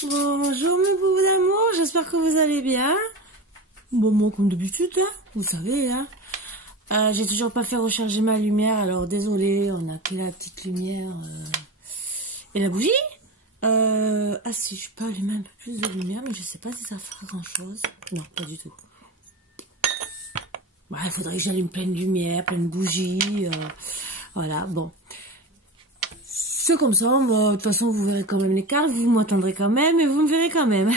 Bonjour mes bouts d'amour, j'espère que vous allez bien. Bon, moi comme d'habitude, hein, vous savez. Hein. J'ai toujours pas fait recharger ma lumière, alors désolé, on a que la petite lumière et la bougie. Ah si, je peux allumer un peu plus de lumière, mais je sais pas si ça fera grand chose. Non, pas du tout. Bah, il faudrait que j'allume plein de lumière, plein de bougies. Voilà, bon. C'est comme ça, moi, de toute façon, vous verrez quand même les cartes, vous m'entendrez quand même, et vous me verrez quand même.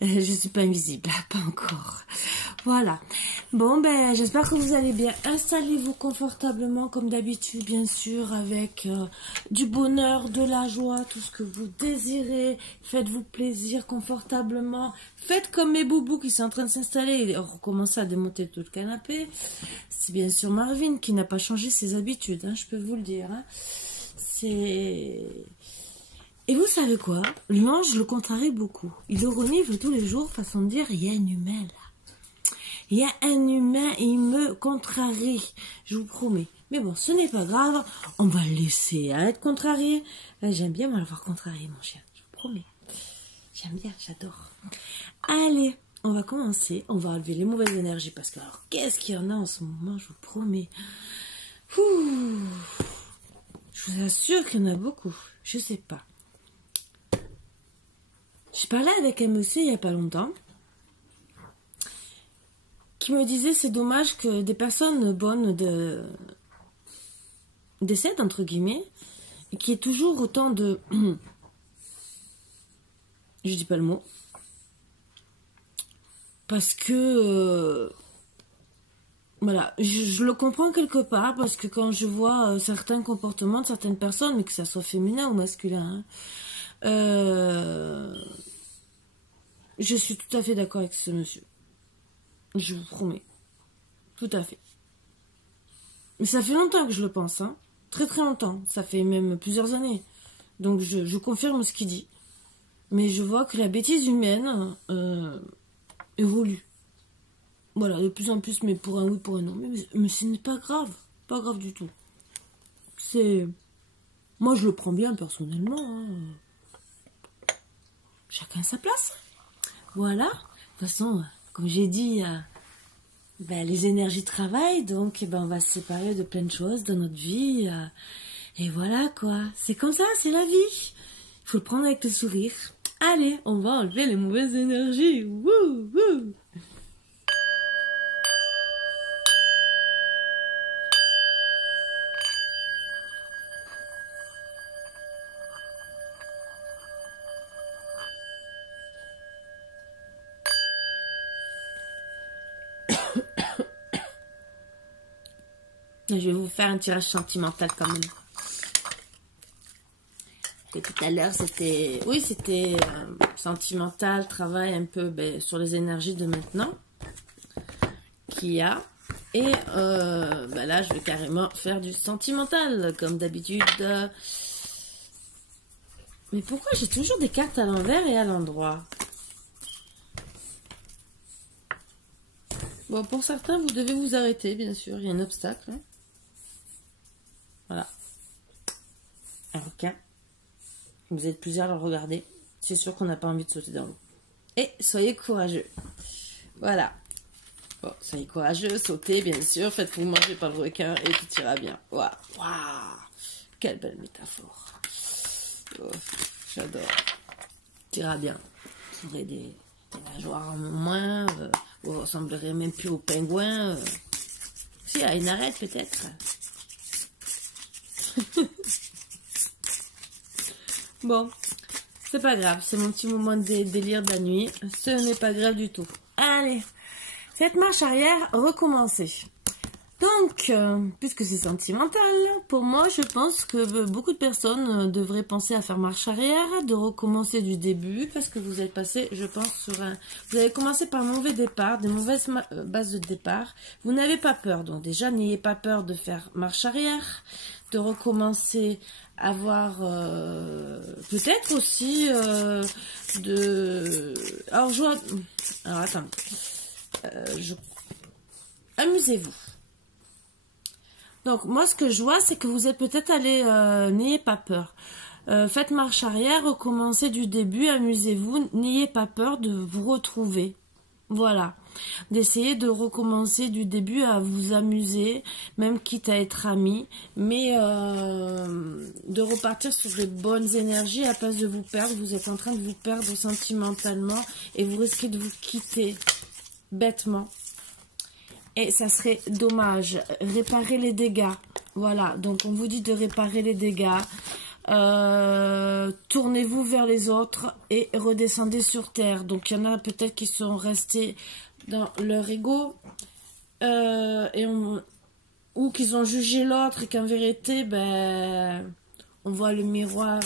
Je suis pas invisible, pas encore. Voilà. Bon, ben, j'espère que vous allez bien. Installez-vous confortablement, comme d'habitude, bien sûr, avec du bonheur, de la joie, tout ce que vous désirez. Faites-vous plaisir confortablement. Faites comme mes boubous qui sont en train de s'installer et recommencer à démonter tout le canapé. C'est bien sûr Marvin qui n'a pas changé ses habitudes, hein, je peux vous le dire. Hein. Et vous savez quoi? L'ange le contrarie beaucoup. Il le renifle tous les jours, façon de dire, il y a un humain là. Il y a un humain et il me contrarie. Je vous promets. Mais bon, ce n'est pas grave. On va le laisser être contrarié. J'aime bien moi le voir contrarié, mon chien. Je vous promets. J'aime bien, j'adore. Allez, on va commencer. On va enlever les mauvaises énergies parce que alors qu'est-ce qu'il y en a en ce moment, je vous promets. Ouh. Je vous assure qu'il y en a beaucoup. Je sais pas. J'ai parlé avec un monsieur il n'y a pas longtemps qui me disait c'est dommage que des personnes bonnes décèdent, entre guillemets, et qu'il y ait toujours autant de... Je dis pas le mot. Parce que... Voilà, je le comprends quelque part, parce que quand je vois certains comportements de certaines personnes, mais que ça soit féminin ou masculin, hein, je suis tout à fait d'accord avec ce monsieur. Je vous promets. Tout à fait. Mais ça fait longtemps que je le pense, hein. Très très longtemps. Ça fait même plusieurs années. Donc je confirme ce qu'il dit. Mais je vois que la bêtise humaine évolue. Voilà, de plus en plus, mais pour un oui, pour un non. Mais ce n'est pas grave. Pas grave du tout. C'est... Moi, je le prends bien, personnellement. Hein. Chacun sa place. Voilà. De toute façon, comme j'ai dit, ben, les énergies travaillent. Donc, ben, on va se séparer de plein de choses dans notre vie. Et voilà, quoi. C'est comme ça, c'est la vie. Il faut le prendre avec le sourire. Allez, on va enlever les mauvaises énergies. Wouh, wouh. Je vais vous faire un tirage sentimental quand même. Et tout à l'heure, c'était... Oui, c'était sentimental, travail un peu sur les énergies de maintenant qu'il y a. Et là, je vais carrément faire du sentimental, comme d'habitude. Mais pourquoi j'ai toujours des cartes à l'envers et à l'endroit? Bon, pour certains, vous devez vous arrêter, bien sûr. Il y a un obstacle. Hein. Voilà. Un requin. Vous êtes plusieurs à le regarder. C'est sûr qu'on n'a pas envie de sauter dans l'eau. Et soyez courageux. Voilà. Bon, soyez courageux, sautez, bien sûr. Faites-vous manger par le requin et tout ira bien. Waouh. Waouh. Quelle belle métaphore. Oh, j'adore. Tout ira bien. Vous aurez des nageoires en moins. Vous ressemblerez même plus au pingouin. Si, à une arête peut-être. Bon, c'est pas grave, c'est mon petit moment de délire de la nuit. Ce n'est pas grave du tout. Allez, cette marche arrière, recommencer. Donc, puisque c'est sentimental, pour moi, je pense que beaucoup de personnes devraient penser à faire marche arrière, de recommencer du début, parce que vous êtes passé, je pense, sur un... Vous avez commencé par un mauvais départ, des mauvaises bases de départ. Vous n'avez pas peur, donc déjà, n'ayez pas peur de faire marche arrière, de recommencer à voir peut-être aussi de... Alors, attends. Amusez-vous. Donc, moi, ce que je vois, c'est que vous êtes peut-être allé... n'ayez pas peur. Faites marche arrière, recommencez du début, amusez-vous, n'ayez pas peur de vous retrouver. Voilà, d'essayer de recommencer du début à vous amuser, même quitte à être amis, mais de repartir sur les bonnes énergies à la place de vous perdre. Vous êtes en train de vous perdre sentimentalement et vous risquez de vous quitter bêtement. Et ça serait dommage. Réparer les dégâts. Voilà, donc on vous dit de réparer les dégâts. Tournez-vous vers les autres et redescendez sur terre. Donc il y en a peut-être qui sont restés dans leur ego ou qu'ils ont jugé l'autre et qu'en vérité ben on voit le miroir,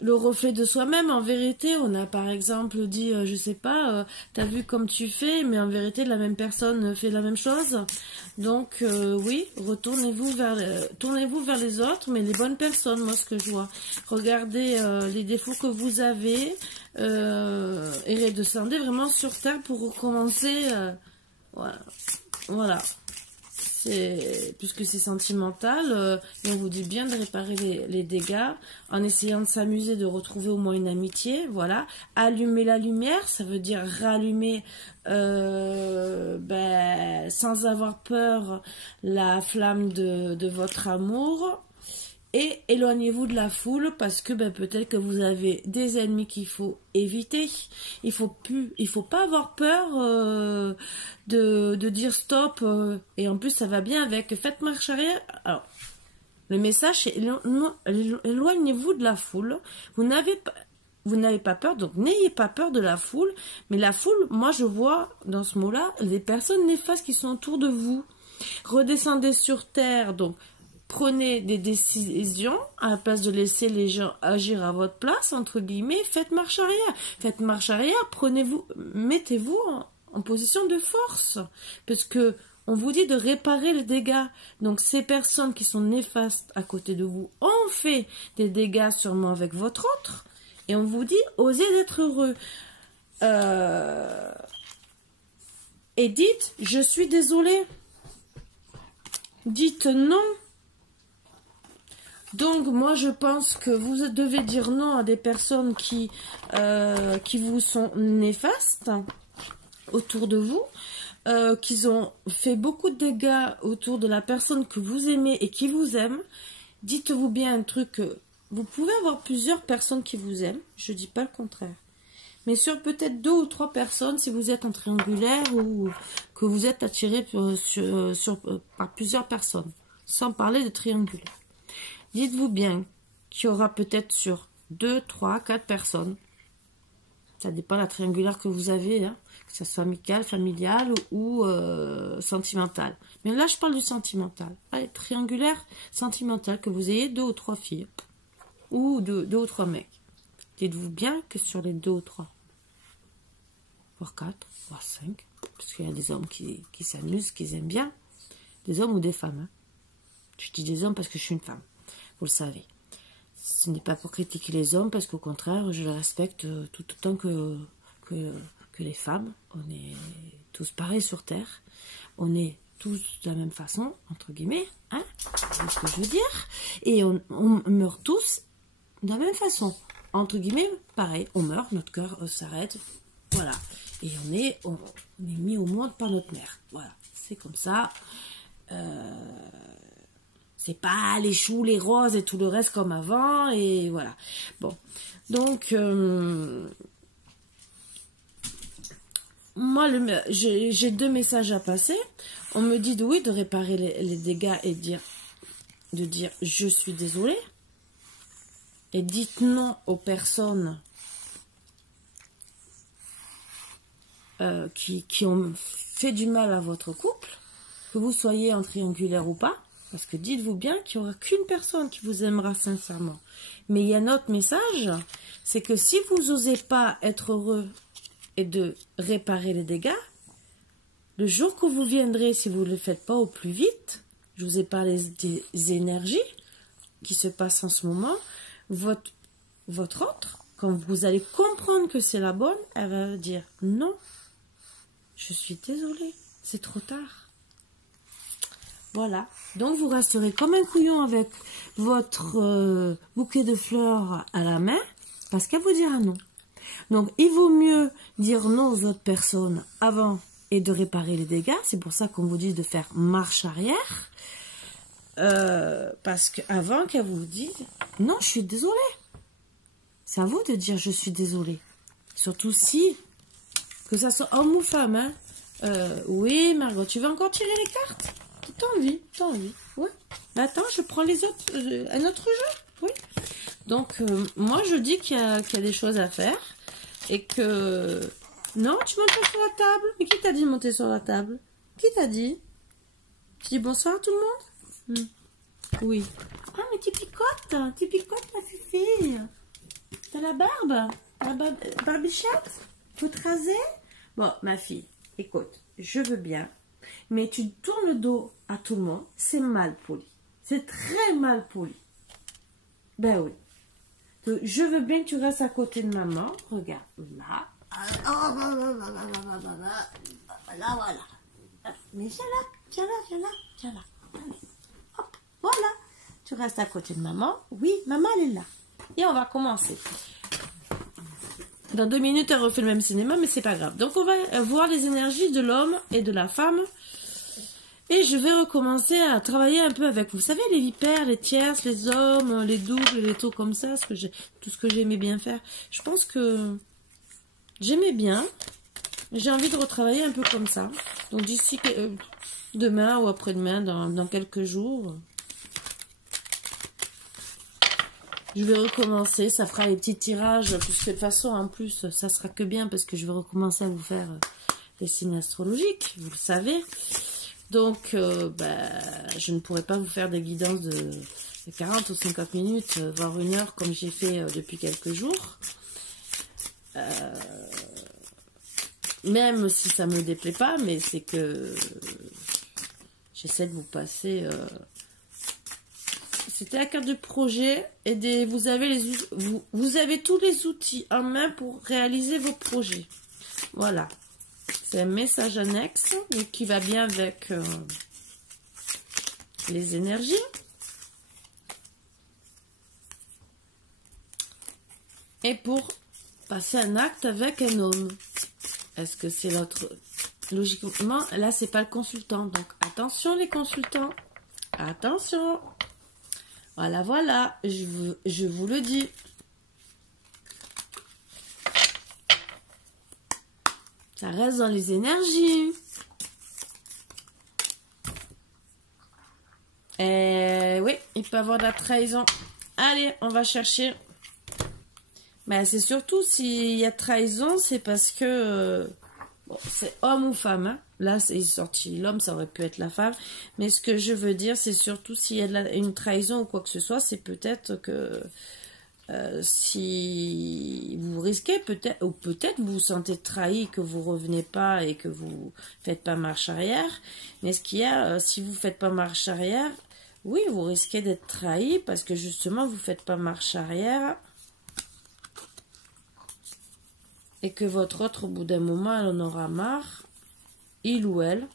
le reflet de soi-même. En vérité, on a par exemple dit, je sais pas, t'as vu comme tu fais, mais en vérité, la même personne fait la même chose. Donc, oui, tournez-vous vers les autres, mais les bonnes personnes, moi, ce que je vois. Regardez les défauts que vous avez et redescendez vraiment sur terre pour recommencer. Voilà. Puisque c'est sentimental, et on vous dit bien de réparer les dégâts en essayant de s'amuser, de retrouver au moins une amitié. Voilà, allumer la lumière, ça veut dire rallumer sans avoir peur la flamme de votre amour. Et éloignez-vous de la foule parce que peut-être que vous avez des ennemis qu'il faut éviter. Il faut pas avoir peur de dire stop. Et en plus, ça va bien avec faites marche arrière. Alors, le message c'est éloignez-vous de la foule. Vous n'avez pas peur, donc n'ayez pas peur de la foule. Mais la foule, moi je vois dans ce mot-là les personnes néfastes qui sont autour de vous. Redescendez sur terre, donc prenez des décisions à la place de laisser les gens agir à votre place, entre guillemets. Faites marche arrière. Faites marche arrière, mettez-vous en position de force. Parce que on vous dit de réparer les dégâts. Donc ces personnes qui sont néfastes à côté de vous ont fait des dégâts sûrement avec votre autre. Et on vous dit, osez d'être heureux. Et dites, je suis désolée. Dites non. Donc, moi, je pense que vous devez dire non à des personnes qui vous sont néfastes autour de vous, qui ont fait beaucoup de dégâts autour de la personne que vous aimez et qui vous aime. Dites-vous bien un truc, vous pouvez avoir plusieurs personnes qui vous aiment, je dis pas le contraire. Mais sur peut-être 2 ou 3 personnes, si vous êtes en triangulaire ou que vous êtes attiré par plusieurs personnes, sans parler de triangulaire. Dites-vous bien qu'il y aura peut-être sur 2, 3, 4 personnes. Ça dépend de la triangulaire que vous avez, hein, que ce soit amical, familial ou sentimental. Mais là, je parle du sentimental. Allez, triangulaire, sentimental, que vous ayez 2 ou 3 filles. Ou 2 ou 3 mecs. Dites-vous bien que sur les 2 ou 3, voire 4, voire 5, parce qu'il y a des hommes qui s'amusent, qui aiment bien, des hommes ou des femmes. Hein. Je dis des hommes parce que je suis une femme. Vous le savez. Ce n'est pas pour critiquer les hommes, parce qu'au contraire, je les respecte tout autant que les femmes. On est tous pareils sur Terre. On est tous de la même façon, entre guillemets. Hein, c'est ce que je veux dire. Et on meurt tous de la même façon. Entre guillemets, pareil. On meurt, notre cœur s'arrête. Voilà. Et on est mis au monde par notre mère. Voilà. C'est comme ça. C'est pas les choux, les roses et tout le reste comme avant, et voilà. Bon, donc, moi, j'ai 2 messages à passer. On me dit de réparer les dégâts et de dire je suis désolée. Et dites non aux personnes qui ont fait du mal à votre couple, que vous soyez en triangulaire ou pas. Parce que dites-vous bien qu'il n'y aura qu'une personne qui vous aimera sincèrement. Mais il y a un autre message, c'est que si vous n'osez pas être heureux et de réparer les dégâts, le jour que vous viendrez, si vous ne le faites pas au plus vite, je vous ai parlé des énergies qui se passent en ce moment, votre autre, quand vous allez comprendre que c'est la bonne, elle va dire non, je suis désolée, c'est trop tard. Voilà. Donc, vous resterez comme un couillon avec votre bouquet de fleurs à la main parce qu'elle vous dira non. Donc, il vaut mieux dire non aux autres personnes avant et de réparer les dégâts. C'est pour ça qu'on vous dit de faire marche arrière. Parce qu'avant qu'elle vous dise non, je suis désolée. C'est à vous de dire je suis désolée. Surtout si, que ça soit homme ou femme. Hein. Oui, Margot, tu veux encore tirer les cartes? T'as envie. Oui. Attends, je prends les autres, un autre jeu. Oui. Donc, moi, je dis qu'il y a des choses à faire. Et que... Non, tu montes pas sur la table. Mais qui t'a dit de monter sur la table? Qui t'a dit? Tu dis bonsoir à tout le monde? Oui. Ah, mais tu picotes, ma fille. T'as la barbe? La barbichette? Faut te raser? Bon, ma fille, écoute, je veux bien, mais tu tournes le dos à tout le monde, c'est mal poli. C'est très mal poli. Ben oui. Donc, je veux bien que tu restes à côté de maman. Regarde, là. Là, voilà. Mais viens là. Allez. Hop, voilà. Tu restes à côté de maman. Oui, maman, elle est là. Et on va commencer. Dans 2 minutes, elle refait le même cinéma, mais c'est pas grave. Donc, on va voir les énergies de l'homme et de la femme. Et je vais recommencer à travailler un peu avec vous. Vous savez, les vipères, les tierces, les hommes, les doubles, les taux comme ça, tout ce que j'aimais bien faire. Je pense que j'aimais bien. J'ai envie de retravailler un peu comme ça. Donc, d'ici demain ou après-demain, dans quelques jours, je vais recommencer. Ça fera les petits tirages, puisque de toute façon, en plus, ça sera que bien, parce que je vais recommencer à vous faire les signes astrologiques, vous le savez. Donc, je ne pourrai pas vous faire des guidances de 40 ou 50 minutes, voire 1 heure, comme j'ai fait depuis quelques jours. Même si ça ne me déplaît pas, mais c'est que j'essaie de vous passer... C'était la carte de projet et vous avez tous les outils en main pour réaliser vos projets. Voilà. C'est un message annexe qui va bien avec les énergies. Et pour passer un acte avec un homme. Est-ce que c'est l'autre? Logiquement, là, c'est pas le consultant. Donc, attention les consultants. Attention. Voilà. Je vous le dis. Ça reste dans les énergies. Oui, il peut y avoir de la trahison. Allez, on va chercher. Mais c'est surtout s'il y a trahison, c'est parce que... bon, c'est homme ou femme. Hein. Là, c'est sorti l'homme, ça aurait pu être la femme. Mais ce que je veux dire, c'est surtout s'il y a une trahison ou quoi que ce soit, c'est peut-être que... si vous risquez peut-être, ou peut-être vous vous sentez trahi, que vous revenez pas et que vous faites pas marche arrière, mais ce qu'il y a, si vous faites pas marche arrière, oui, vous risquez d'être trahi parce que justement vous faites pas marche arrière et que votre autre, au bout d'un moment, elle en aura marre, il ou elle,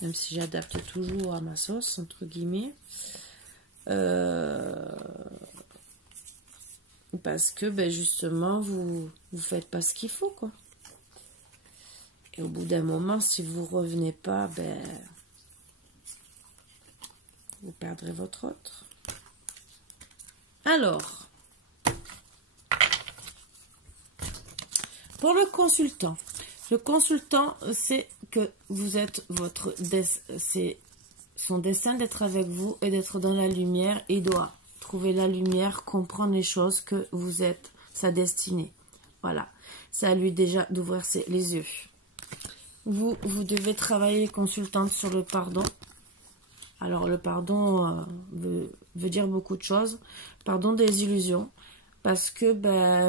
même si j'adapte toujours à ma sauce, entre guillemets, parce que justement vous faites pas ce qu'il faut, quoi. Et au bout d'un moment, si vous revenez pas, vous perdrez votre autre. Alors, pour le consultant, c'est que vous êtes c'est son destin d'être avec vous et d'être dans la lumière. Il doit trouver la lumière, comprendre les choses, que vous êtes sa destinée. Voilà. C'est à lui déjà d'ouvrir les yeux. Vous devez travailler, consultante, sur le pardon. Alors, le pardon veut dire beaucoup de choses. Pardon des illusions. Parce que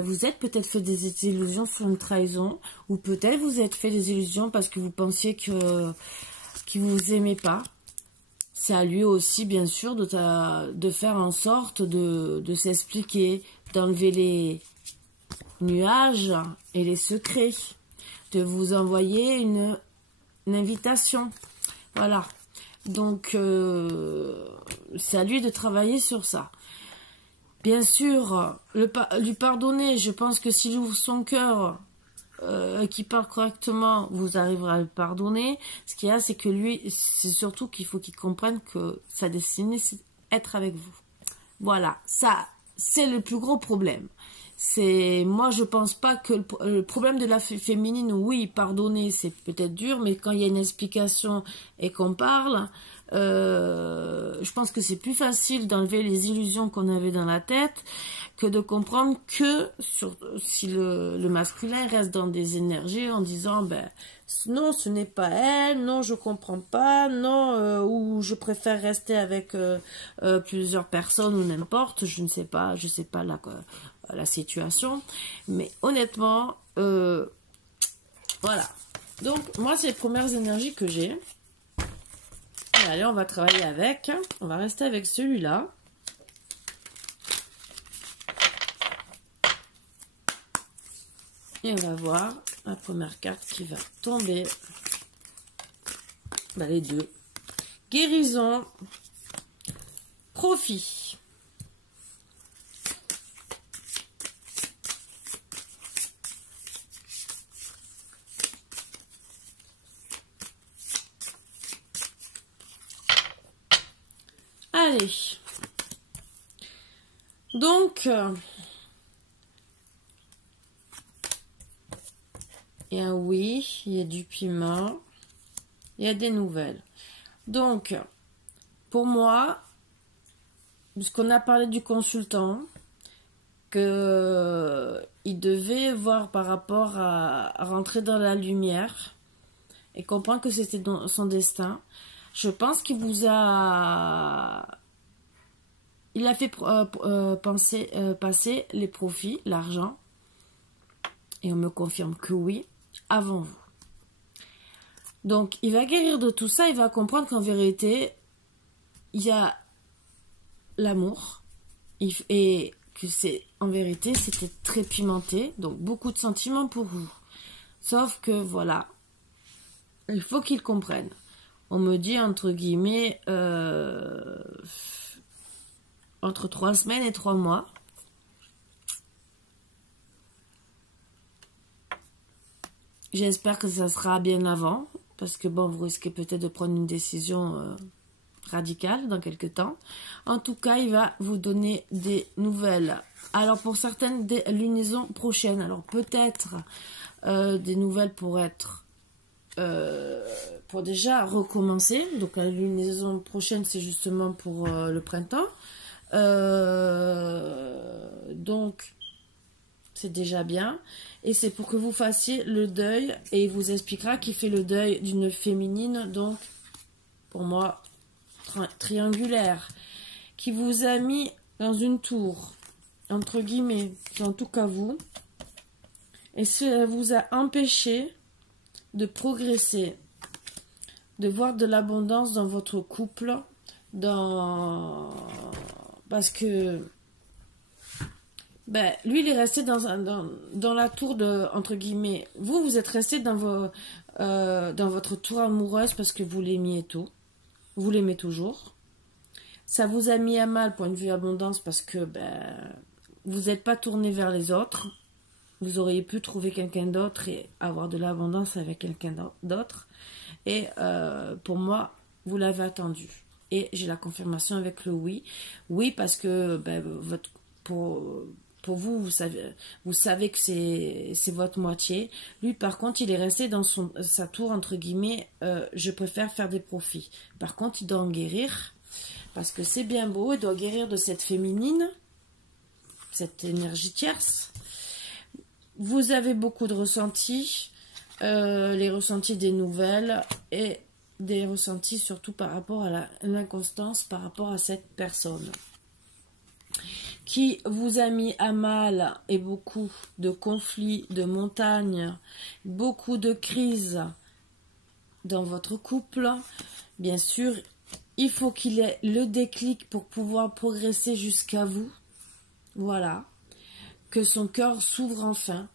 vous êtes peut-être fait des illusions sur une trahison. Ou peut-être vous êtes fait des illusions parce que vous pensiez qu'il ne vous aimait pas. C'est à lui aussi, bien sûr, de faire en sorte de s'expliquer, d'enlever les nuages et les secrets, de vous envoyer une invitation. Voilà. Donc, c'est à lui de travailler sur ça. Bien sûr, lui pardonner, je pense que s'il ouvre son cœur, qu'il parle correctement, vous arriverez à le pardonner. Ce qu'il y a, c'est que lui, c'est surtout qu'il faut qu'il comprenne que sa destinée, c'est être avec vous. Voilà, ça, c'est le plus gros problème. Moi, je pense pas que le problème de la féminine, oui, pardonner, c'est peut-être dur, mais quand il y a une explication et qu'on parle, je pense que c'est plus facile d'enlever les illusions qu'on avait dans la tête que de comprendre que si le masculin reste dans des énergies en disant ben non, ce n'est pas elle, non, je comprends pas, non, ou je préfère rester avec plusieurs personnes ou n'importe, je sais pas la situation, mais honnêtement, voilà. Donc moi, c'est les premières énergies que j'ai. Allez, on va travailler avec. On va rester avec celui-là. Et on va voir la première carte qui va tomber. Ben, les deux. Guérison. Profit. Allez. Donc, il y a un oui, il y a du piment, il y a des nouvelles. Donc, pour moi, puisqu'on a parlé du consultant, que il devait voir par rapport à rentrer dans la lumière et comprendre que c'était son destin. Je pense qu'il vous a... Il a fait passer les profits, l'argent. Et on me confirme que oui, avant vous. Donc, il va guérir de tout ça. Il va comprendre qu'en vérité, il y a l'amour. Et que en vérité, c'était très pimenté. Donc, beaucoup de sentiments pour vous. Sauf que, voilà, il faut qu'il comprenne. On me dit, entre guillemets, entre 3 semaines et 3 mois. J'espère que ça sera bien avant. Parce que, bon, vous risquez peut-être de prendre une décision radicale dans quelques temps. En tout cas, il va vous donner des nouvelles. Alors, pour certaines, des lunaisons prochaines. Alors, peut-être des nouvelles pour être... pour déjà recommencer. Donc la lunaison prochaine, c'est justement pour le printemps. Donc c'est déjà bien. Et c'est pour que vous fassiez le deuil. Et il vous expliquera qu'il fait le deuil d'une féminine. Donc pour moi, triangulaire. Qui vous a mis dans une tour. Entre guillemets. En tout cas vous. Et ça vous a empêché de progresser, de voir de l'abondance dans votre couple, parce que ben, lui, il est resté dans la tour de, entre guillemets, vous êtes resté dans votre tour amoureuse parce que vous l'aimiez tout, vous l'aimez toujours. Ça vous a mis à mal, point de vue abondance, parce que ben, vous n'êtes pas tourné vers les autres. Vous auriez pu trouver quelqu'un d'autre et avoir de l'abondance avec quelqu'un d'autre. Et pour moi, vous l'avez attendu. Et j'ai la confirmation avec le oui. Oui, parce que ben, pour vous, vous savez que c'est votre moitié. Lui, par contre, il est resté dans sa tour, entre guillemets, je préfère faire des profits. Par contre, il doit en guérir. Parce que c'est bien beau, il doit guérir de cette féminine, cette énergie tierce. Vous avez beaucoup de ressentis, les ressentis des nouvelles et des ressentis surtout par rapport à l'inconstance, par rapport à cette personne qui vous a mis à mal et beaucoup de conflits, de montagnes, beaucoup de crises dans votre couple. Bien sûr, il faut qu'il ait le déclic pour pouvoir progresser jusqu'à vous. Voilà. Que son cœur s'ouvre enfin.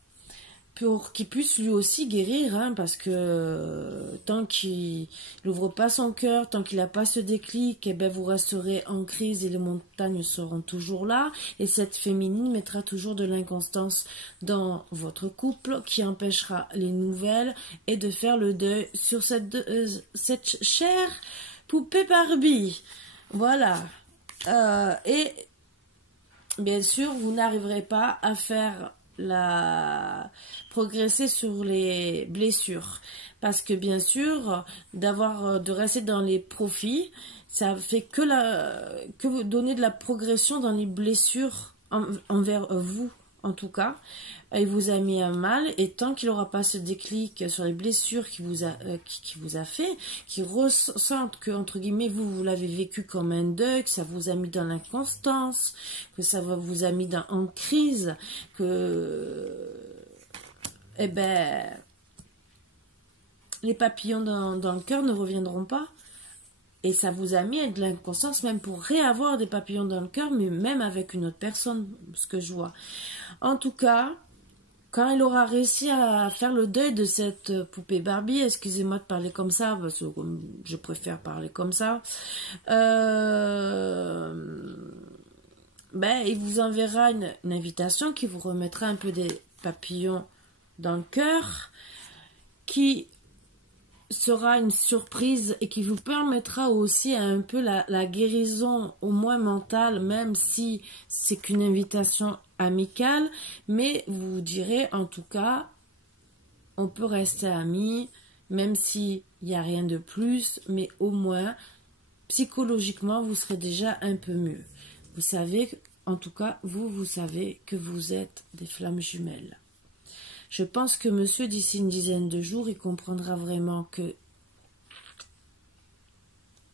pour qu'il puisse lui aussi guérir, hein, parce que tant qu'il n'ouvre pas son cœur, tant qu'il n'a pas ce déclic, eh ben vous resterez en crise et les montagnes seront toujours là, et cette féminine mettra toujours de l'inconstance dans votre couple qui empêchera les nouvelles et de faire le deuil sur cette chère poupée Barbie. Voilà. Et bien sûr, vous n'arriverez pas à faire progresser sur les blessures, parce que bien sûr de rester dans les profits, ça fait que vous donner de la progression dans les blessures envers vous. En tout cas, il vous a mis un mal, et tant qu'il n'aura pas ce déclic sur les blessures qui vous a fait, qu'il ressente que, entre guillemets, vous l'avez vécu comme un deuil, que ça vous a mis dans l'inconstance, que ça vous a mis en crise, que, eh ben, les papillons dans le cœur ne reviendront pas. Et ça vous a mis de l'inconscience, même pour réavoir des papillons dans le cœur, mais même avec une autre personne, ce que je vois. En tout cas, quand il aura réussi à faire le deuil de cette poupée Barbie, excusez-moi de parler comme ça, parce que je préfère parler comme ça, il vous enverra une invitation qui vous remettra un peu des papillons dans le cœur, qui sera une surprise et qui vous permettra aussi un peu la guérison, au moins mentale, même si c'est qu'une invitation amicale, mais vous direz en tout cas, on peut rester amis, même s'il n'y a rien de plus, mais au moins, psychologiquement, vous serez déjà un peu mieux. Vous savez, en tout cas, vous savez que vous êtes des flammes jumelles. Je pense que monsieur, d'ici une dizaine de jours, il comprendra vraiment que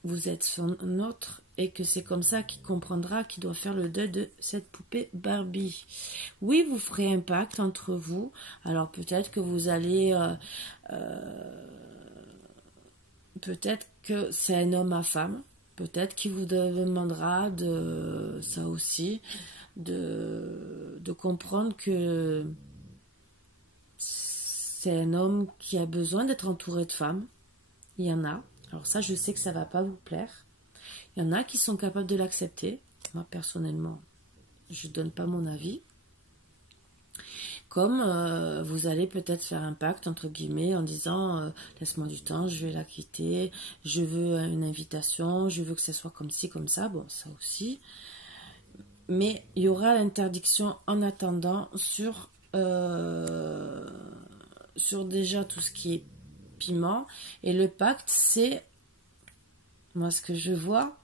vous êtes son autre, et que c'est comme ça qu'il comprendra qu'il doit faire le deuil de cette poupée Barbie. Oui, vous ferez un pacte entre vous. Alors peut-être que vous allez... peut-être que c'est un homme à femme. Peut-être qu'il vous demandera de ça aussi, de comprendre que c'est un homme qui a besoin d'être entouré de femmes. Il y en a. Alors ça, je sais que ça va pas vous plaire. Il y en a qui sont capables de l'accepter. Moi, personnellement, je donne pas mon avis. Comme vous allez peut-être faire un pacte, entre guillemets, en disant laisse-moi du temps, je vais la quitter, je veux une invitation, je veux que ça soit comme ci, comme ça. Bon, ça aussi. Mais il y aura l'interdiction en attendant sur déjà tout ce qui est piment. Et le pacte, c'est, moi ce que je vois,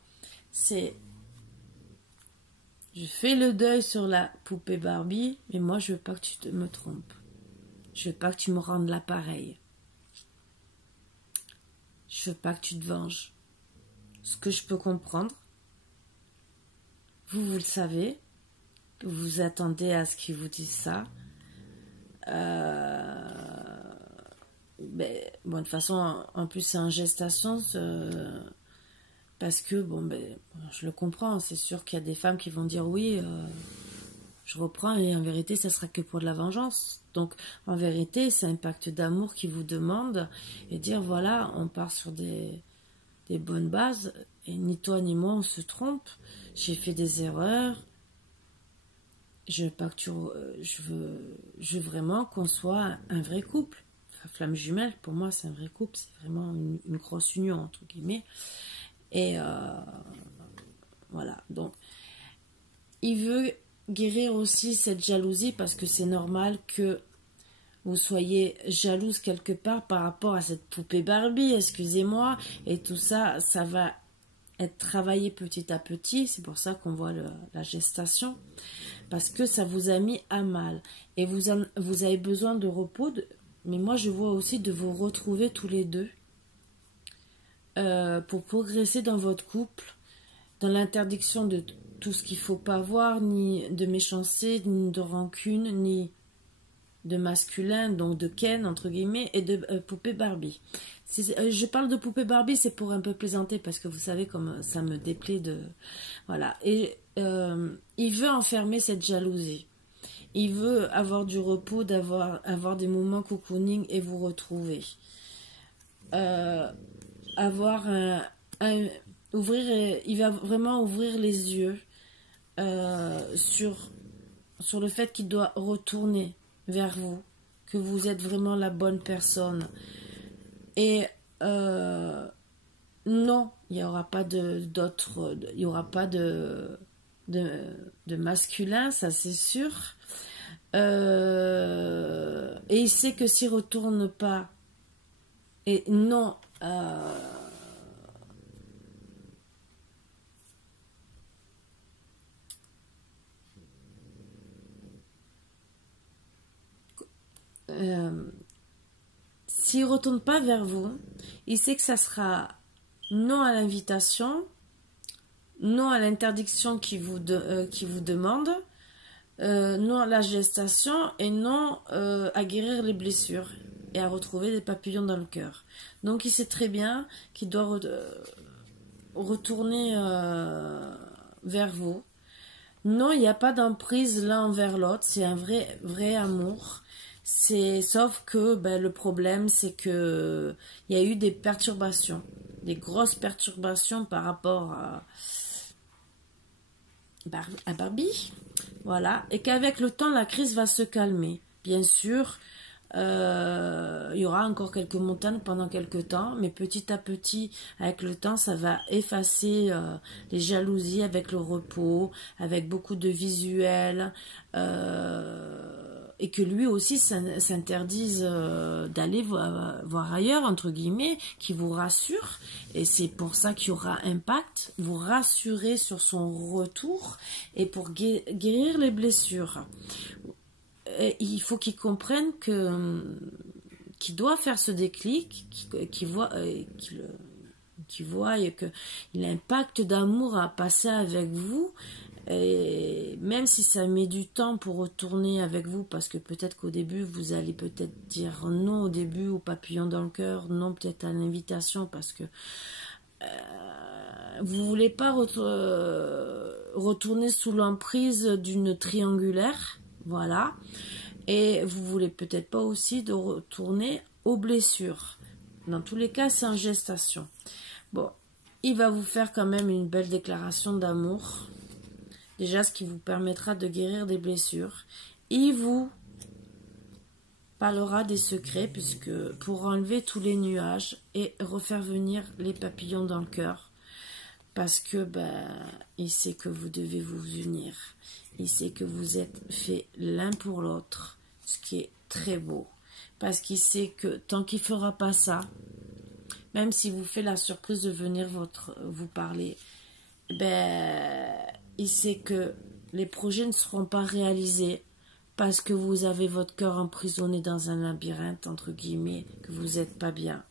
c'est, je fais le deuil sur la poupée Barbie, mais moi je veux pas que tu me trompes, je veux pas que tu me rendes l'appareil, je veux pas que tu te venges. Ce que je peux comprendre, vous le savez, vous vous attendez à ce qu'ils vous disent ça. Bon, de toute façon, en plus c'est en gestation, parce que je le comprends, c'est sûr qu'il y a des femmes qui vont dire oui, je reprends, et en vérité ça sera que pour de la vengeance. Donc en vérité c'est un pacte d'amour qui vous demande, et dire voilà, on part sur des bonnes bases, et ni toi ni moi on se trompe, j'ai fait des erreurs, je veux vraiment qu'on soit un vrai couple. Flamme jumelle, pour moi, c'est un vrai couple, c'est vraiment une grosse union, entre guillemets. Et voilà, donc, il veut guérir aussi cette jalousie, parce que c'est normal que vous soyez jalouse quelque part par rapport à cette poupée Barbie, excusez-moi, et tout ça, ça va être travaillé petit à petit, c'est pour ça qu'on voit la gestation, parce que ça vous a mis à mal, et vous avez besoin de repos, mais moi je vois aussi de vous retrouver tous les deux pour progresser dans votre couple, dans l'interdiction de tout ce qu'il ne faut pas voir, ni de méchanceté, ni de rancune, ni de masculin, donc de Ken entre guillemets, et de poupée Barbie. Je parle de poupée Barbie, c'est pour un peu plaisanter, parce que vous savez comme ça me déplaît de... Voilà, et il veut enfermer cette jalousie. Il veut avoir du repos, avoir des moments cocooning et vous retrouver. Avoir il va vraiment ouvrir les yeux sur le fait qu'il doit retourner vers vous, que vous êtes vraiment la bonne personne. Et non, il n'y aura pas il y aura pas de masculin, ça c'est sûr. Et il sait que s'il retourne pas, et non, s'il retourne pas vers vous, il sait que ça sera non à l'invitation, non à l'interdiction qui vous demande, non à la gestation et non à guérir les blessures et à retrouver des papillons dans le cœur. Donc il sait très bien qu'il doit retourner vers vous. Non, il n'y a pas d'emprise l'un envers l'autre, c'est un vrai amour. Sauf que le problème, c'est que il y a eu des perturbations, des grosses perturbations par rapport à Barbie, voilà, et qu'avec le temps, la crise va se calmer. Bien sûr, il y aura encore quelques montagnes pendant quelques temps, mais petit à petit, avec le temps, ça va effacer les jalousies avec le repos, avec beaucoup de visuels, et que lui aussi s'interdise d'aller voir ailleurs, entre guillemets, qui vous rassure. Et c'est pour ça qu'il y aura impact, vous rassurer sur son retour et pour guérir les blessures. Et il faut qu'il comprenne qu'il doit faire ce déclic, qu'il voit qu'il a un pacte d'amour à passer avec vous. Et même si ça met du temps pour retourner avec vous, parce que peut-être qu'au début vous allez peut-être dire non au début au papillon dans le cœur, non peut-être à l'invitation, parce que vous voulez pas retourner sous l'emprise d'une triangulaire, voilà, et vous voulez peut-être pas aussi de retourner aux blessures. Dans tous les cas, c'est en gestation. Bon, il va vous faire quand même une belle déclaration d'amour. Déjà, ce qui vous permettra de guérir des blessures. Il vous parlera des secrets, puisque pour enlever tous les nuages et refaire venir les papillons dans le cœur. Parce que il sait que vous devez vous unir. Il sait que vous êtes faits l'un pour l'autre, ce qui est très beau. Parce qu'il sait que tant qu'il ne fera pas ça, même si vous fait la surprise de venir vous parler, il sait que les projets ne seront pas réalisés parce que vous avez votre cœur emprisonné dans un labyrinthe, entre guillemets, que vous n'êtes pas bien.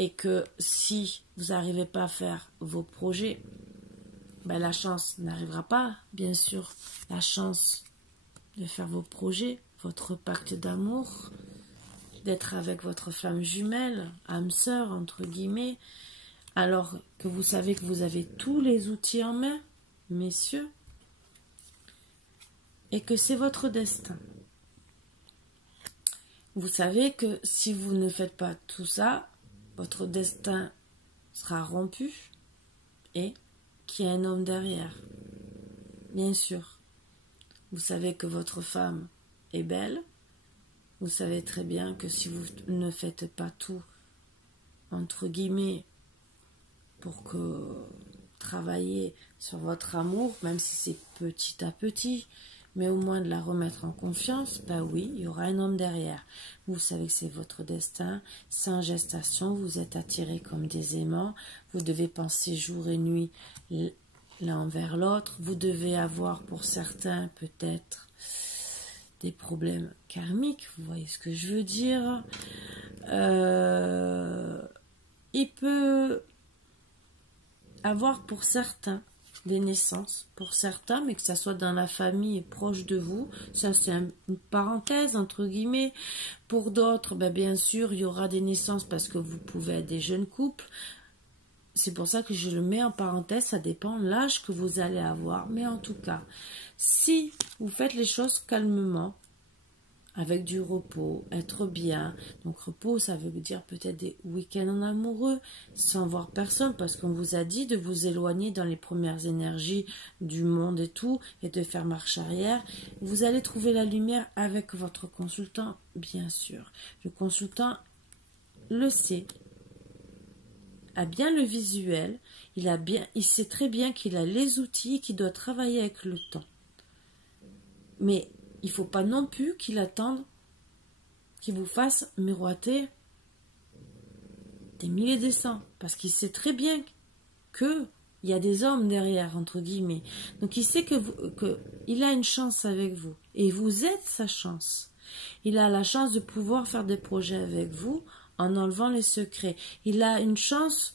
Et que si vous n'arrivez pas à faire vos projets, la chance n'arrivera pas, bien sûr. La chance de faire vos projets, votre pacte d'amour, d'être avec votre flamme jumelle, âme sœur, entre guillemets, alors que vous savez que vous avez tous les outils en main, messieurs, et que c'est votre destin. Vous savez que si vous ne faites pas tout ça, votre destin sera rompu et qu'il y a un homme derrière. Bien sûr, vous savez que votre femme est belle. Vous savez très bien que si vous ne faites pas tout, entre guillemets, pour travailler sur votre amour, même si c'est petit à petit, mais au moins de la remettre en confiance, oui, il y aura un homme derrière. Vous savez que c'est votre destin, sans gestation, vous êtes attirés comme des aimants, vous devez penser jour et nuit l'un envers l'autre, vous devez avoir pour certains peut-être des problèmes karmiques, vous voyez ce que je veux dire. Il peut avoir pour certains des naissances, pour certains, mais que ça soit dans la famille proche de vous, ça c'est une parenthèse entre guillemets. Pour d'autres, bien sûr, il y aura des naissances parce que vous pouvez être des jeunes couples, c'est pour ça que je le mets en parenthèse, ça dépend de l'âge que vous allez avoir. Mais en tout cas, si vous faites les choses calmement, avec du repos, être bien. Donc repos, ça veut dire peut-être des week-ends en amoureux, sans voir personne, parce qu'on vous a dit de vous éloigner dans les premières énergies du monde et tout, et de faire marche arrière. Vous allez trouver la lumière avec votre consultant, bien sûr. Le consultant le sait, a bien le visuel, il sait très bien qu'il a les outils, qu'il doit travailler avec le temps. Mais il ne faut pas non plus qu'il attende qu'il vous fasse miroiter des milliers de cents. Parce qu'il sait très bien qu'il y a des hommes derrière, entre guillemets. Donc il sait qu'il a une chance avec vous. Et vous êtes sa chance. Il a la chance de pouvoir faire des projets avec vous en enlevant les secrets. Il a une chance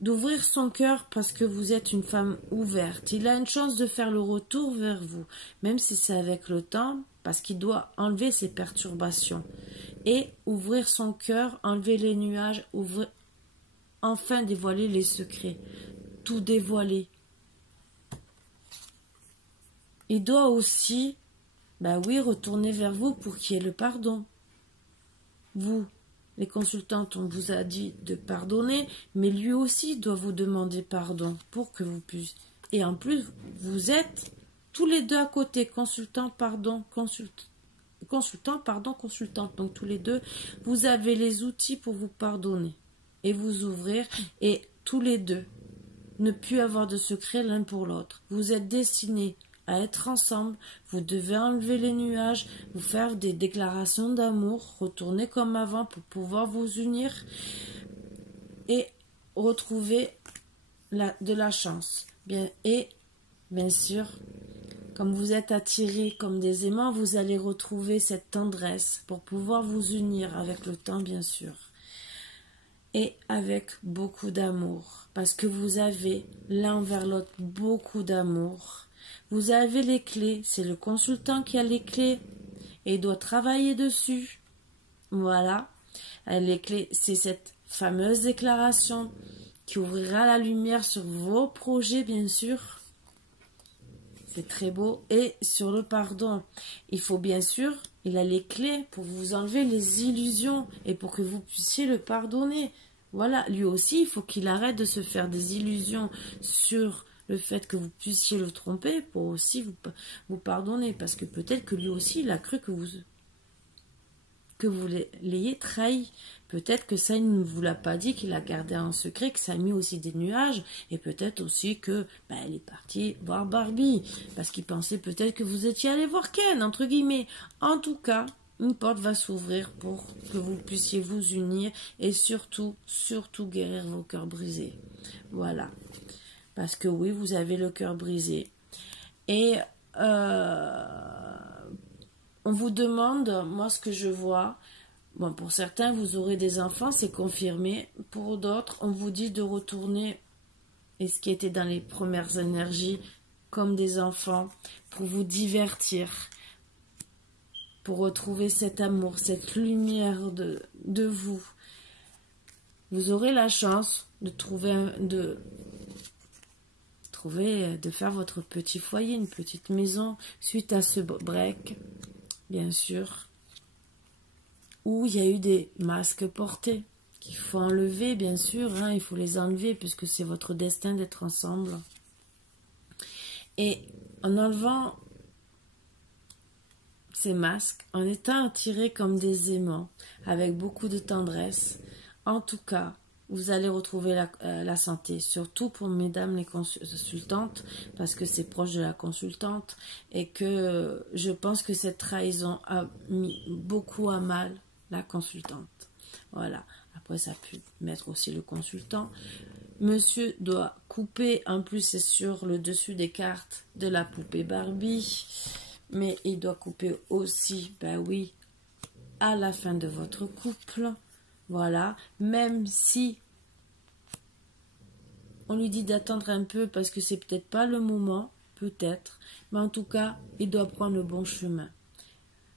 d'ouvrir son cœur parce que vous êtes une femme ouverte. Il a une chance de faire le retour vers vous, même si c'est avec le temps, parce qu'il doit enlever ses perturbations et ouvrir son cœur, enlever les nuages, enfin dévoiler les secrets, tout dévoiler. Il doit aussi, retourner vers vous pour qu'il y ait le pardon. Vous, les consultantes, on vous a dit de pardonner, mais lui aussi doit vous demander pardon pour que vous puissiez. Et en plus, vous êtes tous les deux à côté, consultant, consultante. Donc tous les deux, vous avez les outils pour vous pardonner et vous ouvrir. Et tous les deux, ne plus avoir de secret l'un pour l'autre. Vous êtes destinés à être ensemble, vous devez enlever les nuages, vous faire des déclarations d'amour, retourner comme avant pour pouvoir vous unir et retrouver de la chance. Et bien sûr, comme vous êtes attirés comme des aimants, vous allez retrouver cette tendresse pour pouvoir vous unir avec le temps, bien sûr. Et avec beaucoup d'amour, parce que vous avez l'un vers l'autre beaucoup d'amour. Vous avez les clés, c'est le consultant qui a les clés et il doit travailler dessus. Voilà, les clés, c'est cette fameuse déclaration qui ouvrira la lumière sur vos projets, bien sûr. C'est très beau. Et sur le pardon, il faut bien sûr, il a les clés pour vous enlever les illusions et pour que vous puissiez le pardonner. Voilà, lui aussi, il faut qu'il arrête de se faire des illusions sur le fait que vous puissiez le tromper pour aussi vous pardonner. Parce que peut-être que lui aussi, il a cru que vous l'ayez trahi. Peut-être que ça, il ne vous l'a pas dit, qu'il a gardé en secret, que ça a mis aussi des nuages. Et peut-être aussi que elle est partie voir Barbie. Parce qu'il pensait peut-être que vous étiez allé voir Ken, entre guillemets. En tout cas, une porte va s'ouvrir pour que vous puissiez vous unir et surtout guérir vos cœurs brisés. Voilà. Parce que oui, vous avez le cœur brisé. Et on vous demande, moi ce que je vois, bon, pour certains vous aurez des enfants, c'est confirmé. Pour d'autres, on vous dit de retourner, et ce qui était dans les premières énergies, comme des enfants, pour vous divertir, pour retrouver cet amour, cette lumière de vous. Vous aurez la chance de de faire votre petit foyer, une petite maison, suite à ce break, bien sûr, où il y a eu des masques portés, qu'il faut enlever, bien sûr, il faut les enlever, puisque c'est votre destin d'être ensemble. Et en enlevant ces masques, en étant attirés comme des aimants, avec beaucoup de tendresse, en tout cas, vous allez retrouver la santé, surtout pour mesdames les consultantes, parce que c'est proche de la consultante, et que je pense que cette trahison a mis beaucoup à mal la consultante. Voilà, après ça peut mettre aussi le consultant. Monsieur doit couper, en plus c'est sur le dessus des cartes de la poupée Barbie, mais il doit couper aussi, à la fin de votre couple. Voilà, même si on lui dit d'attendre un peu parce que c'est peut-être pas le moment, peut-être, mais en tout cas, il doit prendre le bon chemin.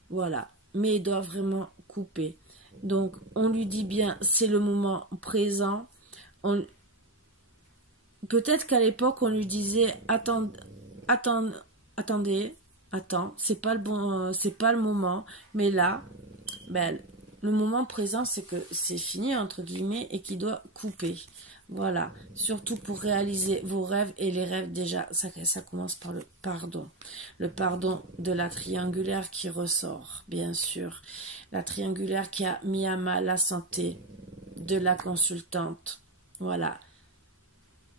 Voilà, mais il doit vraiment couper. Donc, on lui dit bien, c'est le moment présent. peut-être qu'à l'époque, on lui disait, attendez, attends, c'est pas le bon, c'est pas le moment. Mais là, ben, le moment présent, c'est que c'est fini, entre guillemets, et qu'il doit couper. Voilà, surtout pour réaliser vos rêves, et les rêves déjà, ça commence par le pardon. Le pardon de la triangulaire qui ressort, bien sûr. La triangulaire qui a mis à mal la santé de la consultante. Voilà.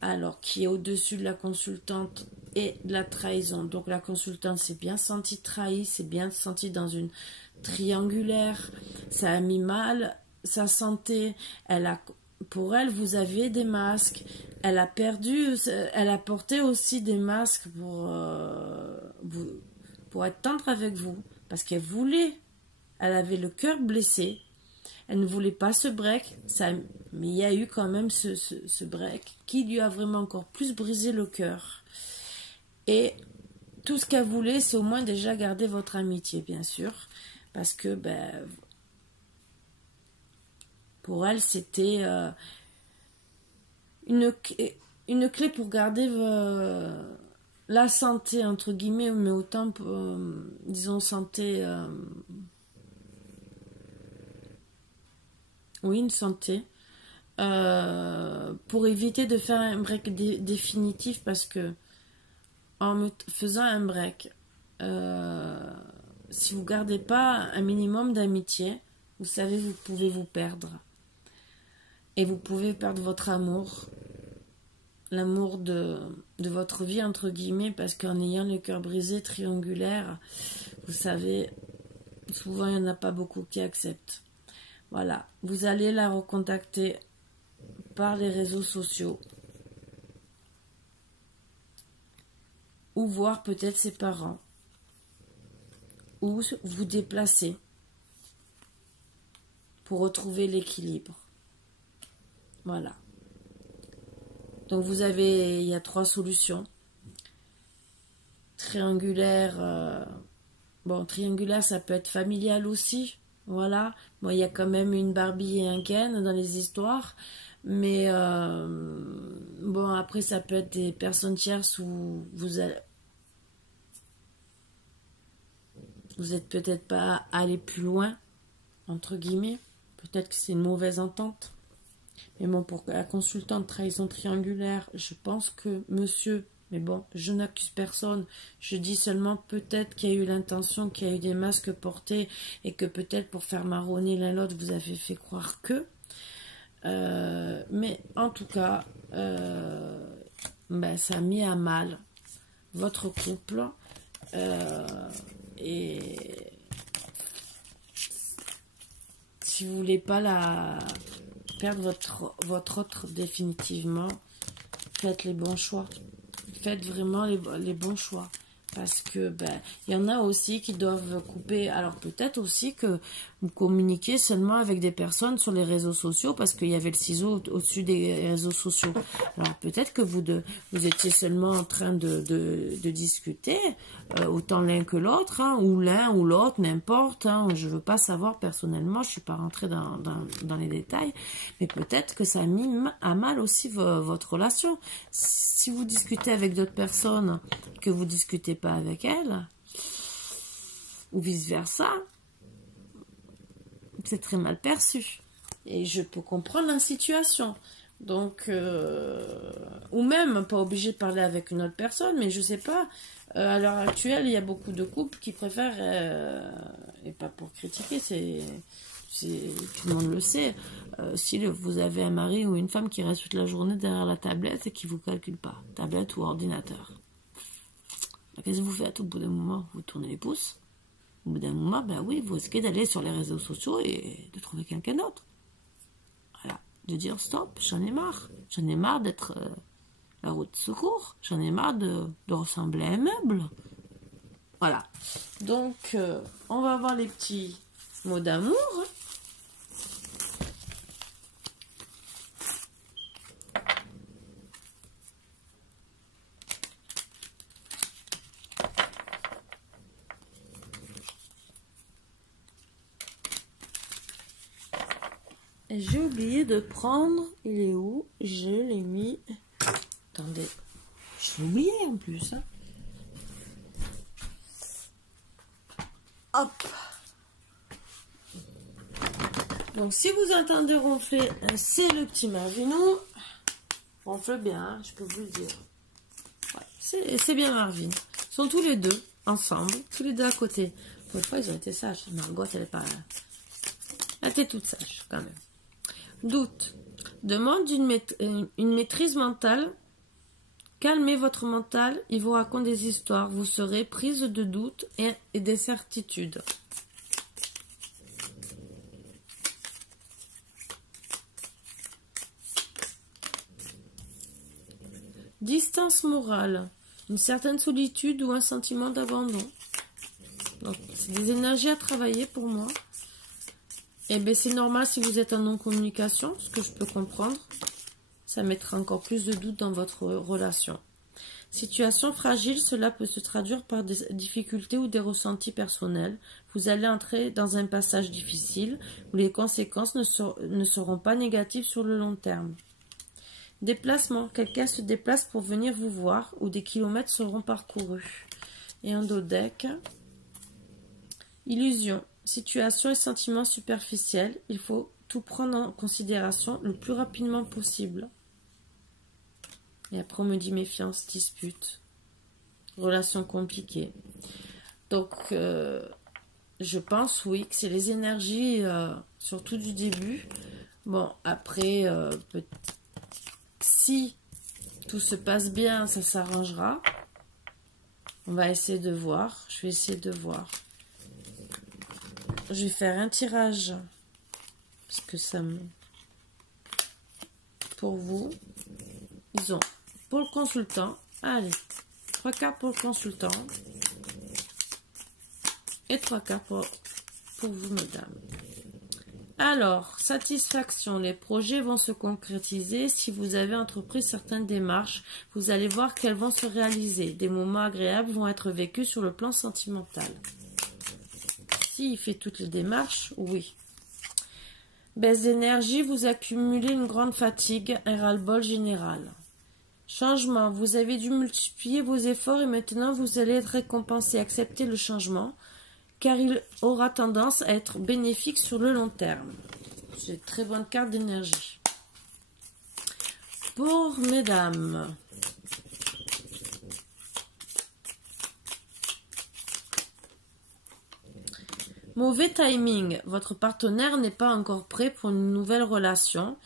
Alors, qui est au-dessus de la consultante et de la trahison. Donc la consultante s'est bien sentie trahie, s'est bien sentie dans une triangulaire. Ça a mis mal sa santé. Pour elle, vous aviez des masques. Elle a porté aussi des masques pour être tendre avec vous. Parce qu'elle voulait, elle avait le cœur blessé. Elle ne voulait pas ce break, mais il y a eu quand même ce break qui lui a vraiment encore plus brisé le cœur. Et tout ce qu'elle voulait, c'est au moins déjà garder votre amitié, bien sûr. Parce que, pour elle, c'était une clé pour garder la santé, entre guillemets, mais autant, disons, santé... oui, une santé. Pour éviter de faire un break définitif, parce que en faisant un break, si vous gardez pas un minimum d'amitié, vous savez, vous pouvez vous perdre. Et vous pouvez perdre votre amour, l'amour de votre vie, entre guillemets, parce qu'en ayant le cœur brisé, triangulaire, vous savez, souvent il n'y en a pas beaucoup qui acceptent. Voilà, vous allez la recontacter par les réseaux sociaux ou voir peut-être ses parents ou vous déplacer pour retrouver l'équilibre. Voilà. Donc il y a 3 solutions. Triangulaire, triangulaire, ça peut être familial aussi. Voilà, bon, il y a quand même une Barbie et un Ken dans les histoires, mais après ça peut être des personnes tierces où vous êtes peut-être pas allé plus loin, entre guillemets, peut-être que c'est une mauvaise entente. Mais bon, pour la consultante trahison triangulaire, je pense que monsieur... Mais bon, je n'accuse personne. Je dis seulement peut-être qu'il y a eu l'intention, qu'il y a eu des masques portés et que peut-être pour faire marronner l'un l'autre, vous avez fait croire que. Mais en tout cas, ça a mis à mal votre couple. Et si vous voulez pas perdre votre autre définitivement, faites les bons choix. Faites vraiment les bons choix. Parce que il y en a aussi qui doivent couper. Alors peut-être aussi que vous communiquez seulement avec des personnes sur les réseaux sociaux, parce qu'il y avait le ciseau au-dessus des réseaux sociaux. Alors peut-être que vous étiez seulement en train de discuter, autant l'un que l'autre, hein, ou l'un ou l'autre, n'importe. Hein, je veux pas savoir personnellement, je suis pas rentrée dans les détails, mais peut-être que ça a mis à mal aussi votre relation. Si vous discutez avec d'autres personnes, que vous discutez pas avec elles, ou vice versa, c'est très mal perçu. Et je peux comprendre la situation. Donc, ou même pas obligé de parler avec une autre personne, mais je sais pas. À l'heure actuelle, il y a beaucoup de couples qui préfèrent, et pas pour critiquer, tout le monde le sait, si vous avez un mari ou une femme qui reste toute la journée derrière la tablette et qui vous calcule pas, tablette ou ordinateur. Qu'est-ce que vous faites au bout d'un moment? Vous tournez les pouces. Au bout d'un moment, oui, vous risquez d'aller sur les réseaux sociaux et de trouver quelqu'un d'autre. Voilà. De dire stop, j'en ai marre. J'en ai marre d'être la roue de secours. J'en ai marre de ressembler à un meuble. Voilà. Donc, on va voir les petits mots d'amour. J'ai oublié de prendre, il est où? Je l'ai mis dans attendez. Je l'ai oublié en plus. Hein. Hop. Donc, si vous entendez ronfler, c'est le petit Marvinou. Ronfle bien, hein, je peux vous le dire. Ouais, c'est bien Marvin. Ils sont tous les deux ensemble, tous les deux à côté. Pour une fois, ils ont été sages. Margot, elle est pas... Elle était toute sage, quand même. Doute. Demande une maîtrise mentale. Calmez votre mental. Il vous raconte des histoires. Vous serez prise de doute et d'incertitude. Distance morale. Une certaine solitude ou un sentiment d'abandon. Donc, c'est des énergies à travailler pour moi. Et bien, c'est normal si vous êtes en non-communication, ce que je peux comprendre. Ça mettra encore plus de doute dans votre relation. Situation fragile, cela peut se traduire par des difficultés ou des ressentis personnels. Vous allez entrer dans un passage difficile où les conséquences ne seront pas négatives sur le long terme. Déplacement. Quelqu'un se déplace pour venir vous voir ou des kilomètres seront parcourus. Et un dos deck. Illusion. Situation et sentiments superficiels. Il faut tout prendre en considération le plus rapidement possible. Et après, on me dit méfiance, dispute, relation compliquée. Donc, je pense, oui, que c'est les énergies, surtout du début. Bon, après, si tout se passe bien, ça s'arrangera. On va essayer de voir. Je vais essayer de voir. Je vais faire un tirage. Parce que ça me... Pour vous, ils ont... Pour le consultant, allez, 3 cartes pour le consultant. Et 3 cartes pour vous, mesdames. Alors, satisfaction, les projets vont se concrétiser. Si vous avez entrepris certaines démarches, vous allez voir qu'elles vont se réaliser. Des moments agréables vont être vécus sur le plan sentimental. S'il fait toutes les démarches, oui. Baisse d'énergie, vous accumulez une grande fatigue, un ras-le-bol général. Changement, vous avez dû multiplier vos efforts et maintenant vous allez être récompensé. Acceptez le changement, car il aura tendance à être bénéfique sur le long terme. C'est une très bonne carte d'énergie. Pour mesdames, mauvais timing. Votre partenaire n'est pas encore prêt pour une nouvelle relation.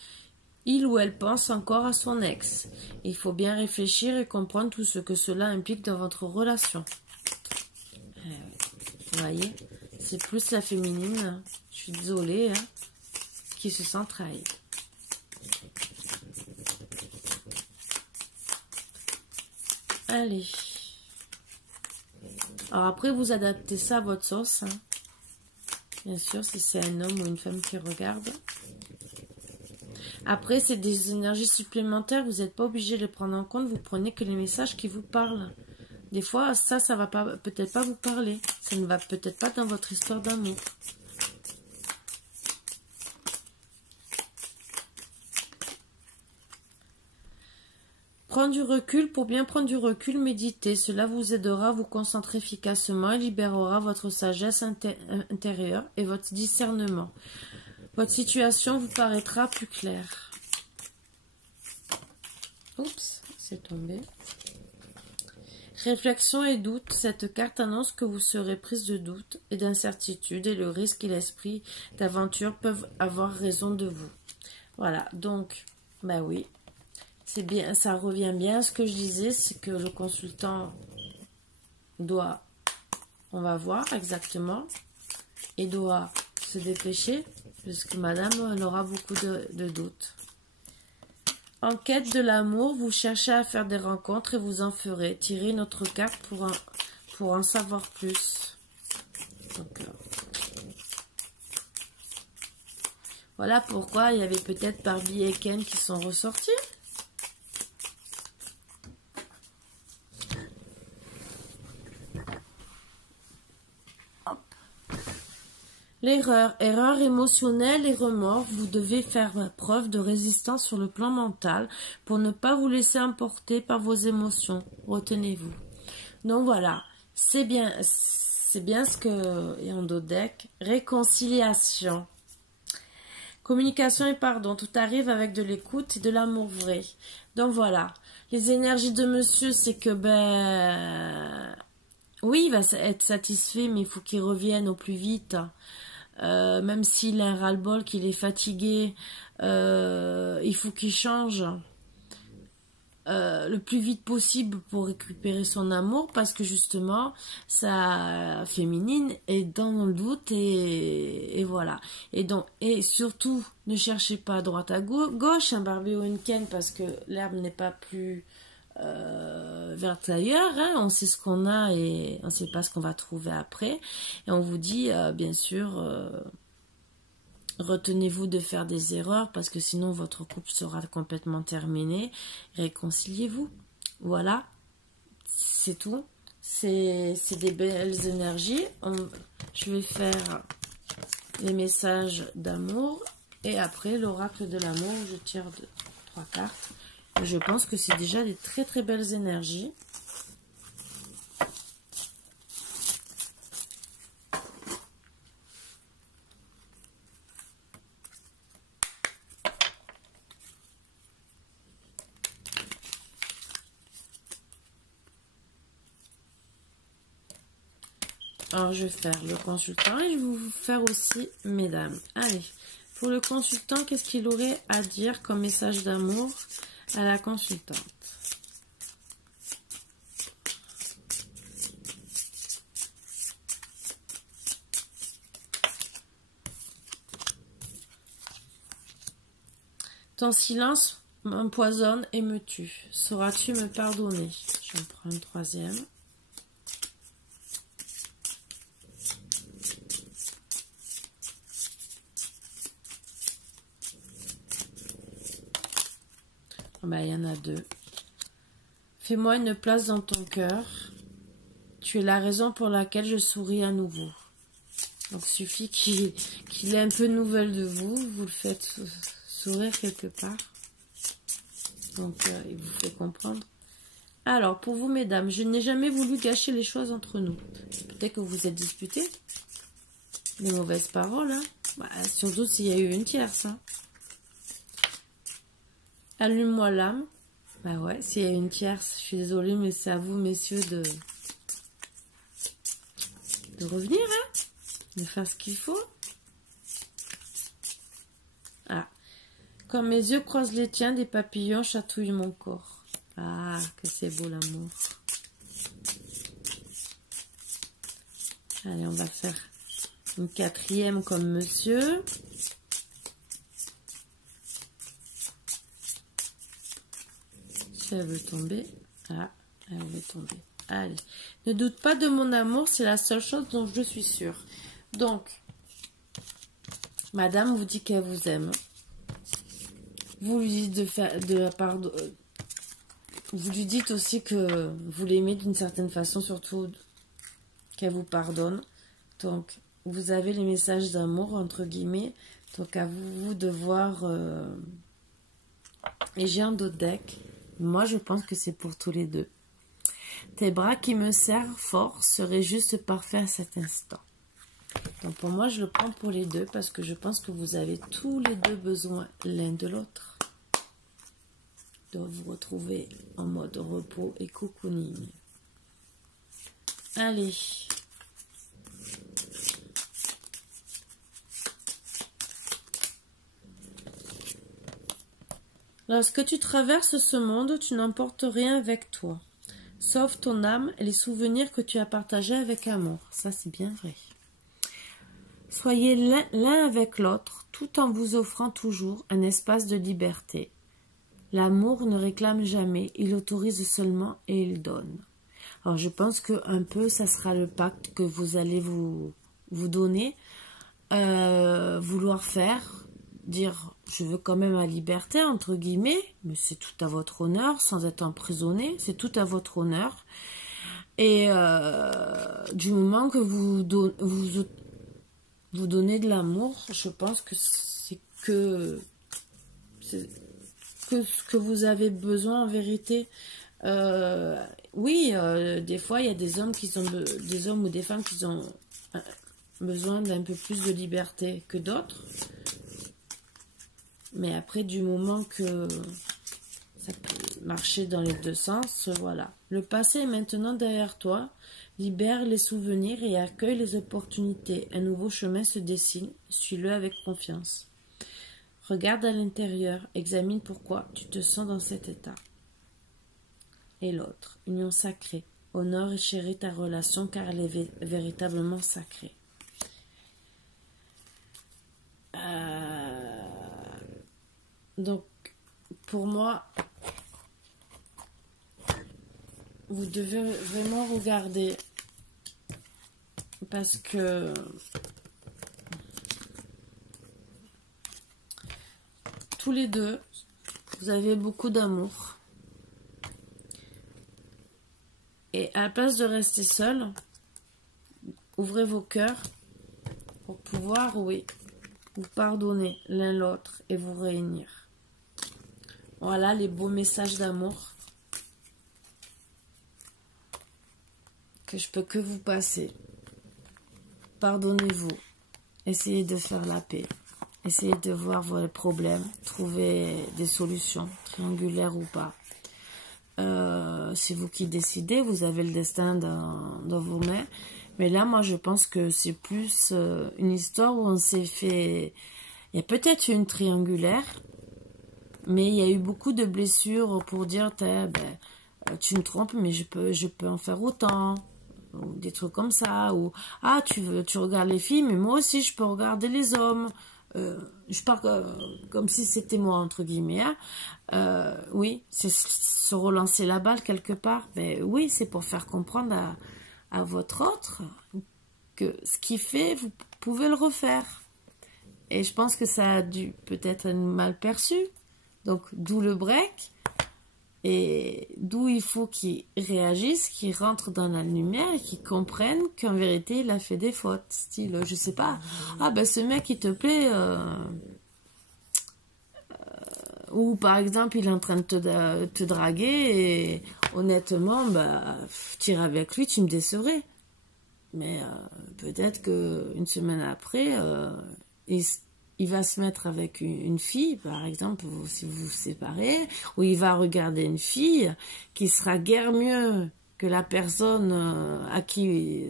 Il ou elle pense encore à son ex. Il faut bien réfléchir et comprendre tout ce que cela implique dans votre relation. Vous voyez, c'est plus la féminine, je suis désolée, hein, qui se sent trahie. Allez. Alors après, vous adaptez ça à votre sauce. Hein. Bien sûr, si c'est un homme ou une femme qui regarde. Après, c'est des énergies supplémentaires. Vous n'êtes pas obligé de les prendre en compte. Vous prenez que les messages qui vous parlent. Des fois, ça va pas, peut-être pas vous parler. Ça ne va peut-être pas dans votre histoire d'amour. Prendre du recul. Pour bien prendre du recul, méditez. Cela vous aidera à vous concentrer efficacement et libérera votre sagesse intérieure et votre discernement. Votre situation vous paraîtra plus claire. Oups, c'est tombé. Réflexion et doute. Cette carte annonce que vous serez prise de doute et d'incertitude et le risque et l'esprit d'aventure peuvent avoir raison de vous. Voilà, donc, bah oui, c'est bien, ça revient bien à ce que je disais, c'est que le consultant doit, on va voir exactement, et doit se dépêcher, puisque madame, elle aura beaucoup de doutes. En quête de l'amour, vous cherchez à faire des rencontres et vous en ferez. Tirez une autre carte pour en savoir plus. Donc, voilà pourquoi il y avait peut-être Barbie et Ken qui sont ressortis. L'erreur, erreur émotionnelle et remords, vous devez faire preuve de résistance sur le plan mental pour ne pas vous laisser emporter par vos émotions. Retenez-vous. Donc voilà, c'est bien ce que est en dos deck. Réconciliation. Communication et pardon, tout arrive avec de l'écoute et de l'amour vrai. Donc voilà, les énergies de monsieur, c'est que oui, il va être satisfait, mais il faut qu'il revienne au plus vite. Même s'il a un ras-le-bol, qu'il est fatigué, il faut qu'il change le plus vite possible pour récupérer son amour, parce que justement sa féminine est dans le doute et voilà. Et surtout, ne cherchez pas à droite à gauche un Barbie ou une Ken, parce que l'herbe n'est pas plus verte ailleurs, hein. On sait ce qu'on a et on ne sait pas ce qu'on va trouver après, et on vous dit bien sûr retenez-vous de faire des erreurs, parce que sinon votre couple sera complètement terminé. Réconciliez-vous, voilà, c'est tout. C'est des belles énergies. Je vais faire les messages d'amour et après l'oracle de l'amour. Je tire 3 cartes. Je pense que c'est déjà des très très belles énergies. Alors je vais faire le consultant et je vais vous faire aussi mesdames. Allez, pour le consultant, qu'est-ce qu'il aurait à dire comme message d'amour à la consultante? Ton silence m'empoisonne et me tue. Sauras-tu me pardonner? J'en prends une troisième. Ben, il y en a 2. Fais-moi une place dans ton cœur. Tu es la raison pour laquelle je souris à nouveau. Donc, il suffit qu'il ait un peu de nouvelles de vous. Vous le faites sourire quelque part. Donc, il vous fait comprendre. Alors, pour vous, mesdames, je n'ai jamais voulu gâcher les choses entre nous. Peut-être que vous vous êtes disputés. Les mauvaises paroles, hein. Bah, surtout s'il y a eu une tierce, hein. Allume-moi l'âme. Bah ouais, s'il y a une tierce, je suis désolée, mais c'est à vous, messieurs, de revenir, hein, de faire ce qu'il faut. Ah, quand mes yeux croisent les tiens, des papillons chatouillent mon corps. Ah, que c'est beau l'amour. Allez, on va faire une 4e comme monsieur. Elle veut tomber. Ah, elle veut tomber. Allez. Ne doute pas de mon amour, c'est la seule chose dont je suis sûre. Donc, madame vous dit qu'elle vous aime. Vous lui dites vous lui dites aussi que vous l'aimez d'une certaine façon, surtout qu'elle vous pardonne. Donc, vous avez les messages d'amour, entre guillemets. Donc, à vous de voir. Et j'ai un d'autres deck. Moi, je pense que c'est pour tous les deux. Tes bras qui me serrent fort seraient juste parfaits à cet instant. Donc, pour moi, je le prends pour les deux parce que je pense que vous avez tous les deux besoin l'un de l'autre. De vous retrouver en mode repos et cocooning. Allez. Lorsque tu traverses ce monde, tu n'emportes rien avec toi, sauf ton âme et les souvenirs que tu as partagés avec amour. Ça, c'est bien vrai. Soyez l'un avec l'autre, tout en vous offrant toujours un espace de liberté. L'amour ne réclame jamais, il autorise seulement et il donne. Alors, je pense que un peu, ça sera le pacte que vous allez vous donner, vouloir faire. Dire je veux quand même la liberté entre guillemets, mais c'est tout à votre honneur, sans être emprisonné, c'est tout à votre honneur. Et du moment que vous vous donner de l'amour, je pense que c'est que ce que vous avez besoin en vérité. Oui, des fois il y a des hommes des hommes ou des femmes qui ont besoin d'un peu plus de liberté que d'autres. Mais après, du moment que ça peut marcher dans les deux sens, voilà. Le passé est maintenant derrière toi. Libère les souvenirs et accueille les opportunités. Un nouveau chemin se dessine. Suis-le avec confiance. Regarde à l'intérieur. Examine pourquoi tu te sens dans cet état. Et l'autre, union sacrée. Honore et chéris ta relation car elle est véritablement sacrée. Donc, pour moi, vous devez vraiment regarder parce que tous les deux, vous avez beaucoup d'amour. Et à la place de rester seul, ouvrez vos cœurs pour pouvoir, oui, vous pardonner l'un l'autre et vous réunir. Voilà les beaux messages d'amour que je peux que vous passer. Pardonnez-vous. Essayez de faire la paix. Essayez de voir vos problèmes. Trouver des solutions, triangulaires ou pas. C'est vous qui décidez. Vous avez le destin dans vos mains. Mais là, moi, je pense que c'est plus une histoire où on s'est fait... Il y a peut-être une triangulaire. Mais il y a eu beaucoup de blessures pour dire tu me trompes, mais je peux en faire autant. Ou des trucs comme ça. Ou tu regardes les filles, mais moi aussi je peux regarder les hommes. Je parle comme si c'était moi, entre guillemets. Oui, c'est se relancer la balle quelque part. Ben, oui, c'est pour faire comprendre à votre autre que ce qu'il fait, vous pouvez le refaire. Et je pense que ça a dû peut-être être mal perçu. Donc, d'où le break. Et d'où il faut qu'ils réagissent, qu'ils rentrent dans la lumière et qu'ils comprennent qu'en vérité, il a fait des fautes. Style, je sais pas, ce mec, il te plaît. Ou par exemple, il est en train de te draguer et honnêtement, t'irais avec lui, tu me décevrais. Mais peut-être qu'une semaine après, il va se mettre avec une fille, par exemple, si vous vous séparez, ou il va regarder une fille qui sera guère mieux que la personne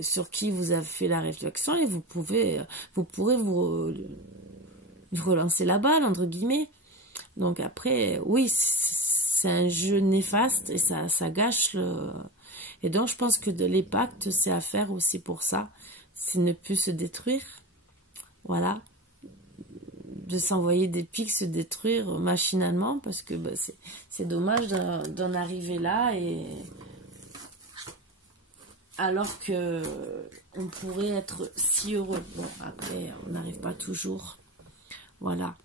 sur qui vous avez fait la réflexion, et vous pourrez vous relancer la balle, entre guillemets. Donc après, oui, c'est un jeu néfaste et ça gâche le... Et donc je pense que les pactes, c'est à faire aussi pour ça, c'est ne plus se détruire. Voilà. De s'envoyer des pics, se détruire machinalement, parce que c'est dommage d'en arriver là, et alors que on pourrait être si heureux. Bon, après, on n'arrive pas toujours. Voilà.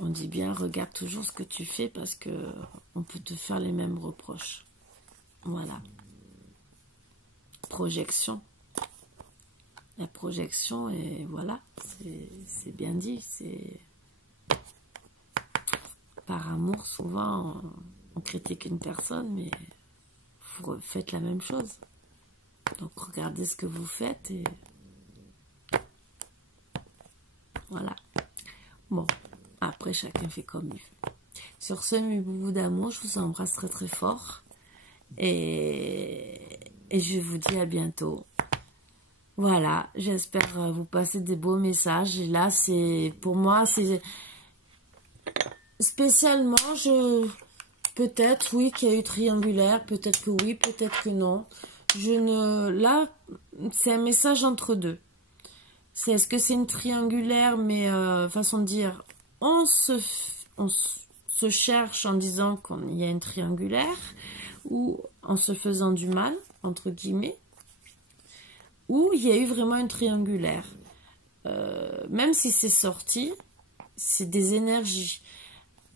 On dit bien, regarde toujours ce que tu fais, parce que on peut te faire les mêmes reproches. Voilà. Projection. La projection, et voilà, c'est bien dit. C'est par amour, souvent, on critique une personne, mais vous faites la même chose. Donc, regardez ce que vous faites, et voilà. Bon, après, chacun fait comme il veut. Sur ce, mes boubous d'amour, je vous embrasse très très fort, et je vous dis à bientôt. Voilà, j'espère vous passer des beaux messages. Et là, pour moi, c'est spécialement, peut-être oui qu'il y a eu triangulaire, peut-être que oui, peut-être que non. Là, c'est un message entre deux. Est-ce que c'est une triangulaire, mais façon de dire, on se cherche en disant qu'il y a une triangulaire, ou en se faisant du mal, entre guillemets, ou il y a eu vraiment une triangulaire. Même si c'est sorti, c'est des énergies.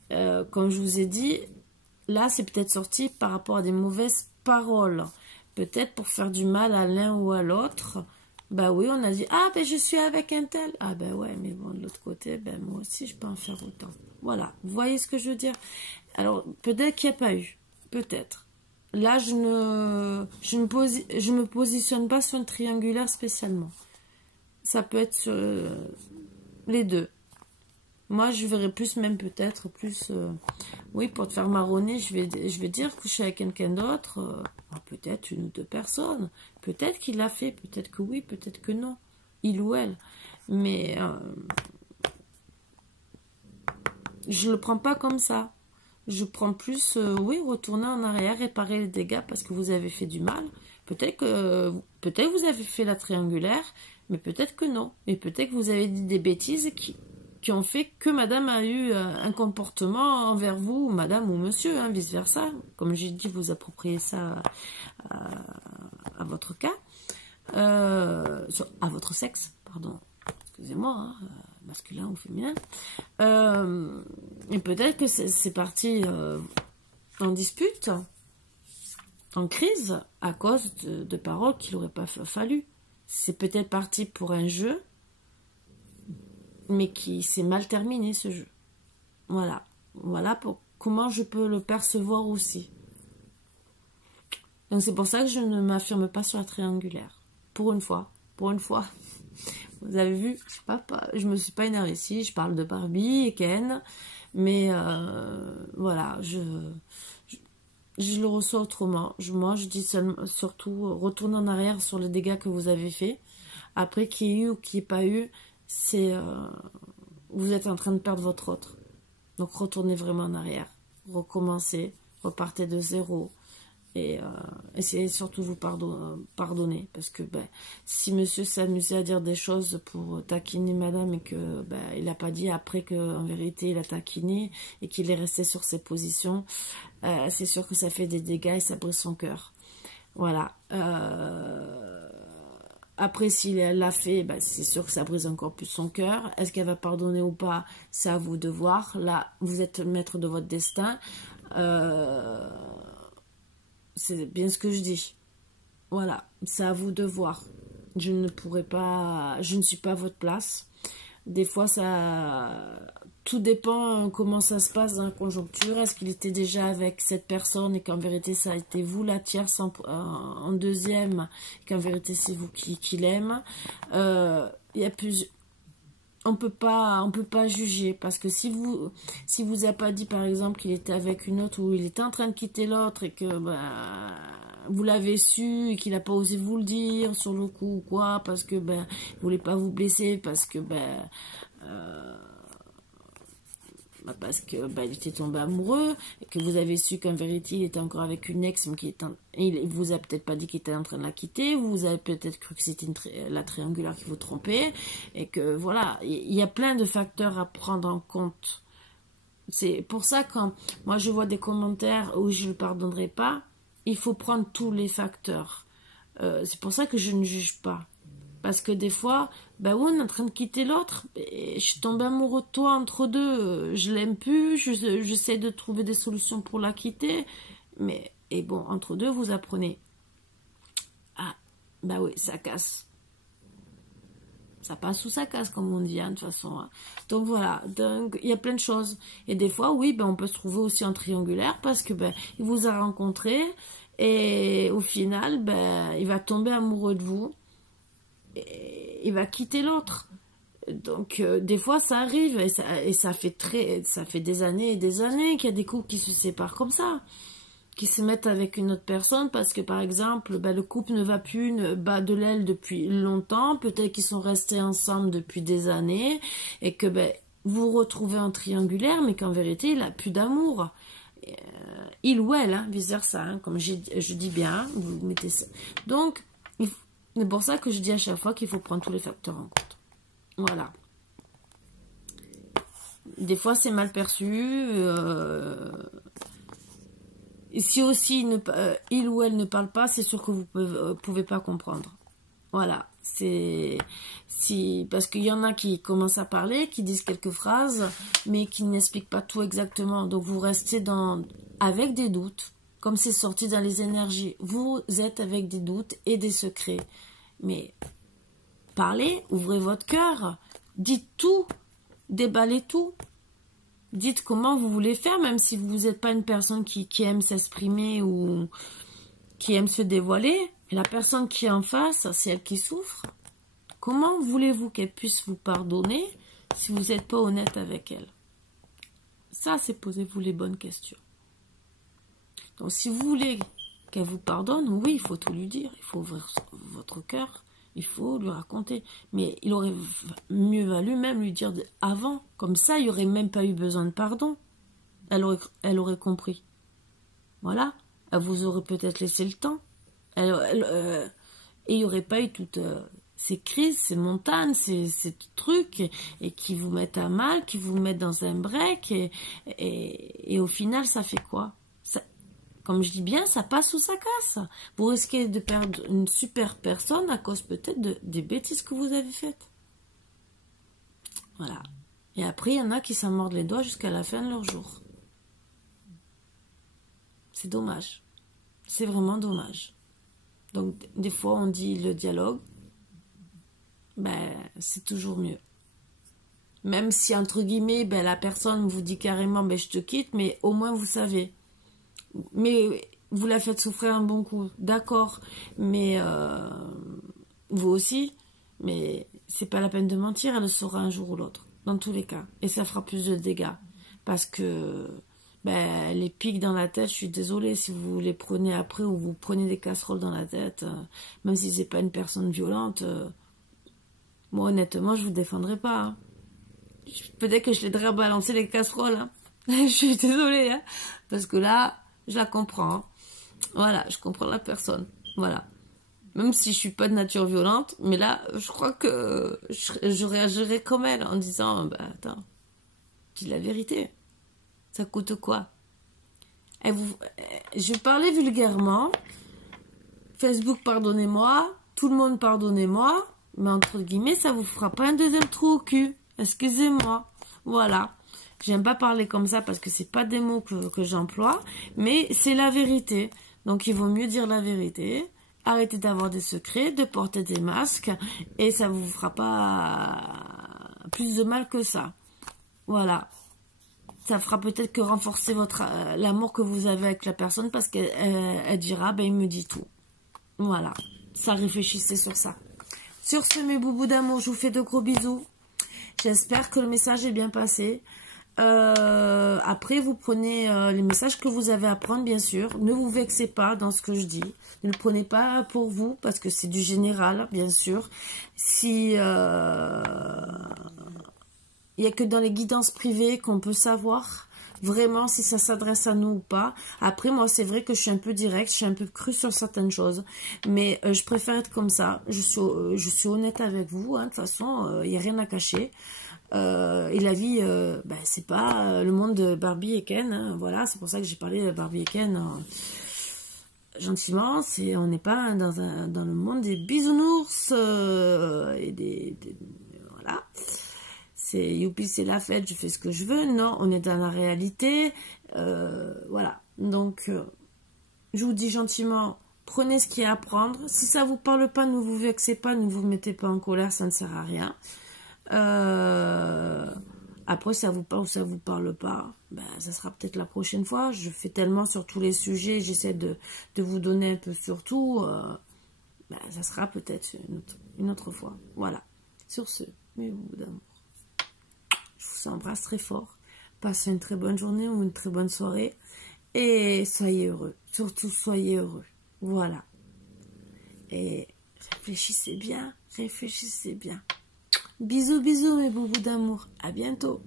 Comme je vous ai dit, là, c'est peut-être sorti par rapport à des mauvaises paroles. peut-être pour faire du mal à l'un ou à l'autre. Bah oui, on a dit, ah ben je suis avec un tel. Ah ben ouais, mais bon, de l'autre côté, ben moi aussi je peux en faire autant. Voilà, vous voyez ce que je veux dire? Alors, peut-être qu'il n'y a pas eu, peut-être. Là, je me positionne pas sur une triangulaire spécialement. Ça peut être sur les deux. Moi, je verrais plus, même peut-être, plus... oui, pour te faire marronner, je vais dire que je suis avec quelqu'un d'autre. Peut-être une ou deux personnes. Peut-être qu'il l'a fait, peut-être que oui, peut-être que non. Il ou elle. Mais je le prends pas comme ça. Je prends plus, oui, retourner en arrière, réparer les dégâts parce que vous avez fait du mal. Peut-être que vous avez fait la triangulaire, mais peut-être que non. Et peut-être que vous avez dit des bêtises qui ont fait que madame a eu un comportement envers vous, madame ou monsieur, hein, vice-versa. Comme j'ai dit, vous appropriez ça à votre cas, à votre sexe, pardon, excusez-moi, hein, masculin ou féminin. Et peut-être que c'est parti en dispute, en crise, à cause de paroles qu'il n'aurait pas fallu. C'est peut-être parti pour un jeu, mais qui s'est mal terminé, ce jeu. Voilà. Voilà pour comment je peux le percevoir aussi. Donc c'est pour ça que je ne m'affirme pas sur la triangulaire. Pour une fois. Pour une fois. Vous avez vu, je me suis pas énervée ici. Je parle de Barbie et Ken. Mais voilà, je le reçois autrement. Moi, je dis surtout retourner en arrière sur les dégâts que vous avez faits. Après, qu'il y ait eu ou qu'il n'y ait pas eu, c'est vous êtes en train de perdre votre autre. Donc retournez vraiment en arrière, recommencez, repartez de zéro et essayez surtout de vous pardonner parce que si monsieur s'est amusé à dire des choses pour taquiner madame et que il n'a pas dit après qu'en vérité il a taquiné et qu'il est resté sur ses positions, c'est sûr que ça fait des dégâts et ça brise son cœur. Voilà. Après, s'il l'a fait, c'est sûr que ça brise encore plus son cœur. Est-ce qu'elle va pardonner ou pas? C'est à vous de voir. Là, vous êtes le maître de votre destin. C'est bien ce que je dis. Voilà, c'est à vous de voir. Je ne pourrais pas... Je ne suis pas à votre place. Des fois, tout dépend comment ça se passe dans la conjoncture. Est-ce qu'il était déjà avec cette personne et qu'en vérité ça a été vous la tierce en deuxième, qu'en vérité c'est vous qui l'aime. Il y a plusieurs... On peut pas juger parce que si vous a pas dit par exemple qu'il était avec une autre ou il était en train de quitter l'autre et que vous l'avez su et qu'il n'a pas osé vous le dire sur le coup ou quoi parce que il voulait pas vous blesser parce que il était tombé amoureux et que vous avez su qu'en vérité il était encore avec une ex mais il vous a peut-être pas dit qu'il était en train de la quitter, vous avez peut-être cru que c'était la triangulaire qui vous trompait et que voilà, il y a plein de facteurs à prendre en compte. C'est pour ça quand moi je vois des commentaires où je ne le pardonnerai pas, il faut prendre tous les facteurs. C'est pour ça que je ne juge pas. Parce que des fois, on est en train de quitter l'autre, je suis tombée amoureux de toi entre deux, je l'aime plus, j'essaie de trouver des solutions pour la quitter, et bon, entre deux, vous apprenez. Ah, oui, ça casse. Ça passe ou ça casse, comme on dit, hein, de toute façon. Hein. Donc voilà, il y a plein de choses. Et des fois, oui, on peut se trouver aussi en triangulaire, parce que il vous a rencontré, et au final, il va tomber amoureux de vous. Il va quitter l'autre. Donc des fois ça arrive et ça fait des années et des années qu'il y a des couples qui se séparent comme ça, qui se mettent avec une autre personne parce que par exemple le couple ne va plus bat de l'aile depuis longtemps, peut-être qu'ils sont restés ensemble depuis des années et que vous vous retrouvez en triangulaire mais qu'en vérité il n'a plus d'amour. Il ou elle, hein, vice versa, hein, comme je dis bien, vous mettez ça. Donc c'est pour ça que je dis à chaque fois qu'il faut prendre tous les facteurs en compte. Voilà. Des fois, c'est mal perçu. Et si aussi il ou elle ne parle pas, c'est sûr que vous ne pouvez pas comprendre. Voilà. Parce qu'il y en a qui commencent à parler, qui disent quelques phrases, mais qui n'expliquent pas tout exactement. Donc, vous restez avec des doutes. comme c'est sorti dans les énergies. Vous êtes avec des doutes et des secrets. Mais parlez, ouvrez votre cœur, dites tout, déballez tout. Dites comment vous voulez faire, même si vous n'êtes pas une personne qui aime s'exprimer ou qui aime se dévoiler. Et la personne qui est en face, c'est elle qui souffre. Comment voulez-vous qu'elle puisse vous pardonner si vous n'êtes pas honnête avec elle? Ça, c'est posez-vous les bonnes questions. Donc, si vous voulez qu'elle vous pardonne, oui, il faut tout lui dire. Il faut ouvrir votre cœur. Il faut lui raconter. Mais il aurait mieux valu même lui dire avant. Comme ça, il n'y aurait même pas eu besoin de pardon. Elle aurait compris. Voilà. Elle vous aurait peut-être laissé le temps. Et il n'y aurait pas eu toutes ces crises, ces montagnes, ces trucs et qui vous mettent à mal, qui vous mettent dans un break. Et au final, ça fait quoi? Comme je dis bien, ça passe ou ça casse. Vous risquez de perdre une super personne à cause peut-être des bêtises que vous avez faites. Voilà. Et après, il y en a qui s'en mordent les doigts jusqu'à la fin de leur jour. C'est dommage. C'est vraiment dommage. Donc, des fois, on dit le dialogue. Ben, c'est toujours mieux. Même si, entre guillemets, ben, la personne vous dit carrément, ben, je te quitte, mais au moins, vous savez. Mais vous la faites souffrir un bon coup, d'accord, mais vous aussi, mais c'est pas la peine de mentir, elle le saura un jour ou l'autre, dans tous les cas, et ça fera plus de dégâts, parce que ben, les pics dans la tête, je suis désolée, si vous les prenez après, ou vous prenez des casseroles dans la tête, même si c'est pas une personne violente, moi honnêtement, je vous défendrai pas, hein. Peut-être que je l'aiderai à balancer les casseroles, hein. Je suis désolée, hein, parce que là, je la comprends. Hein. Voilà, je comprends la personne. Voilà. Même si je suis pas de nature violente, mais là, je crois que je réagirais comme elle en disant, bah attends, dis la vérité. Ça coûte quoi? Je parlais vulgairement. Facebook, pardonnez-moi. Tout le monde, pardonnez-moi. Mais entre guillemets, ça vous fera pas un deuxième trou au cul. Excusez-moi. Voilà. J'aime pas parler comme ça parce que c'est pas des mots que j'emploie, mais c'est la vérité. Donc il vaut mieux dire la vérité. Arrêtez d'avoir des secrets, de porter des masques, et ça vous fera pas plus de mal que ça. Voilà. Ça fera peut-être que renforcer l'amour que vous avez avec la personne parce qu'elle dira, ben il me dit tout. Voilà. Ça, réfléchissez sur ça. Sur ce, mes boubous d'amour, je vous fais de gros bisous. J'espère que le message est bien passé. Après, vous prenez les messages que vous avez à prendre, bien sûr. Ne vous vexez pas dans ce que je dis. Ne le prenez pas pour vous, parce que c'est du général, bien sûr. Si il n'y a que dans les guidances privées qu'on peut savoir vraiment si ça s'adresse à nous ou pas. Après, moi, c'est vrai que je suis un peu directe, je suis un peu crue sur certaines choses. Mais je préfère être comme ça. Je suis honnête avec vous. Hein. De toute façon, il n'y a rien à cacher. Et la vie, ben, c'est pas le monde de Barbie et Ken, hein, voilà, c'est pour ça que j'ai parlé de Barbie et Ken gentiment, on n'est pas dans le monde des bisounours et voilà, c'est youpi, c'est la fête, je fais ce que je veux. Non, on est dans la réalité, voilà, donc je vous dis gentiment, prenez ce qu'il y a à prendre. Si ça vous parle pas, ne vous vexez pas, ne vous mettez pas en colère, ça ne sert à rien. Après, ça vous parle ou ça vous parle pas, ben, ça sera peut-être la prochaine fois. Je fais tellement sur tous les sujets, j'essaie de vous donner un peu sur tout, ben, ça sera peut-être une autre fois. Voilà. Sur ce, mes bouts d'amour, je vous embrasse très fort. Passez une très bonne journée ou une très bonne soirée et soyez heureux. Surtout, soyez heureux. Voilà. Et réfléchissez bien, réfléchissez bien. Bisous, bisous mes boubous d'amour. À bientôt.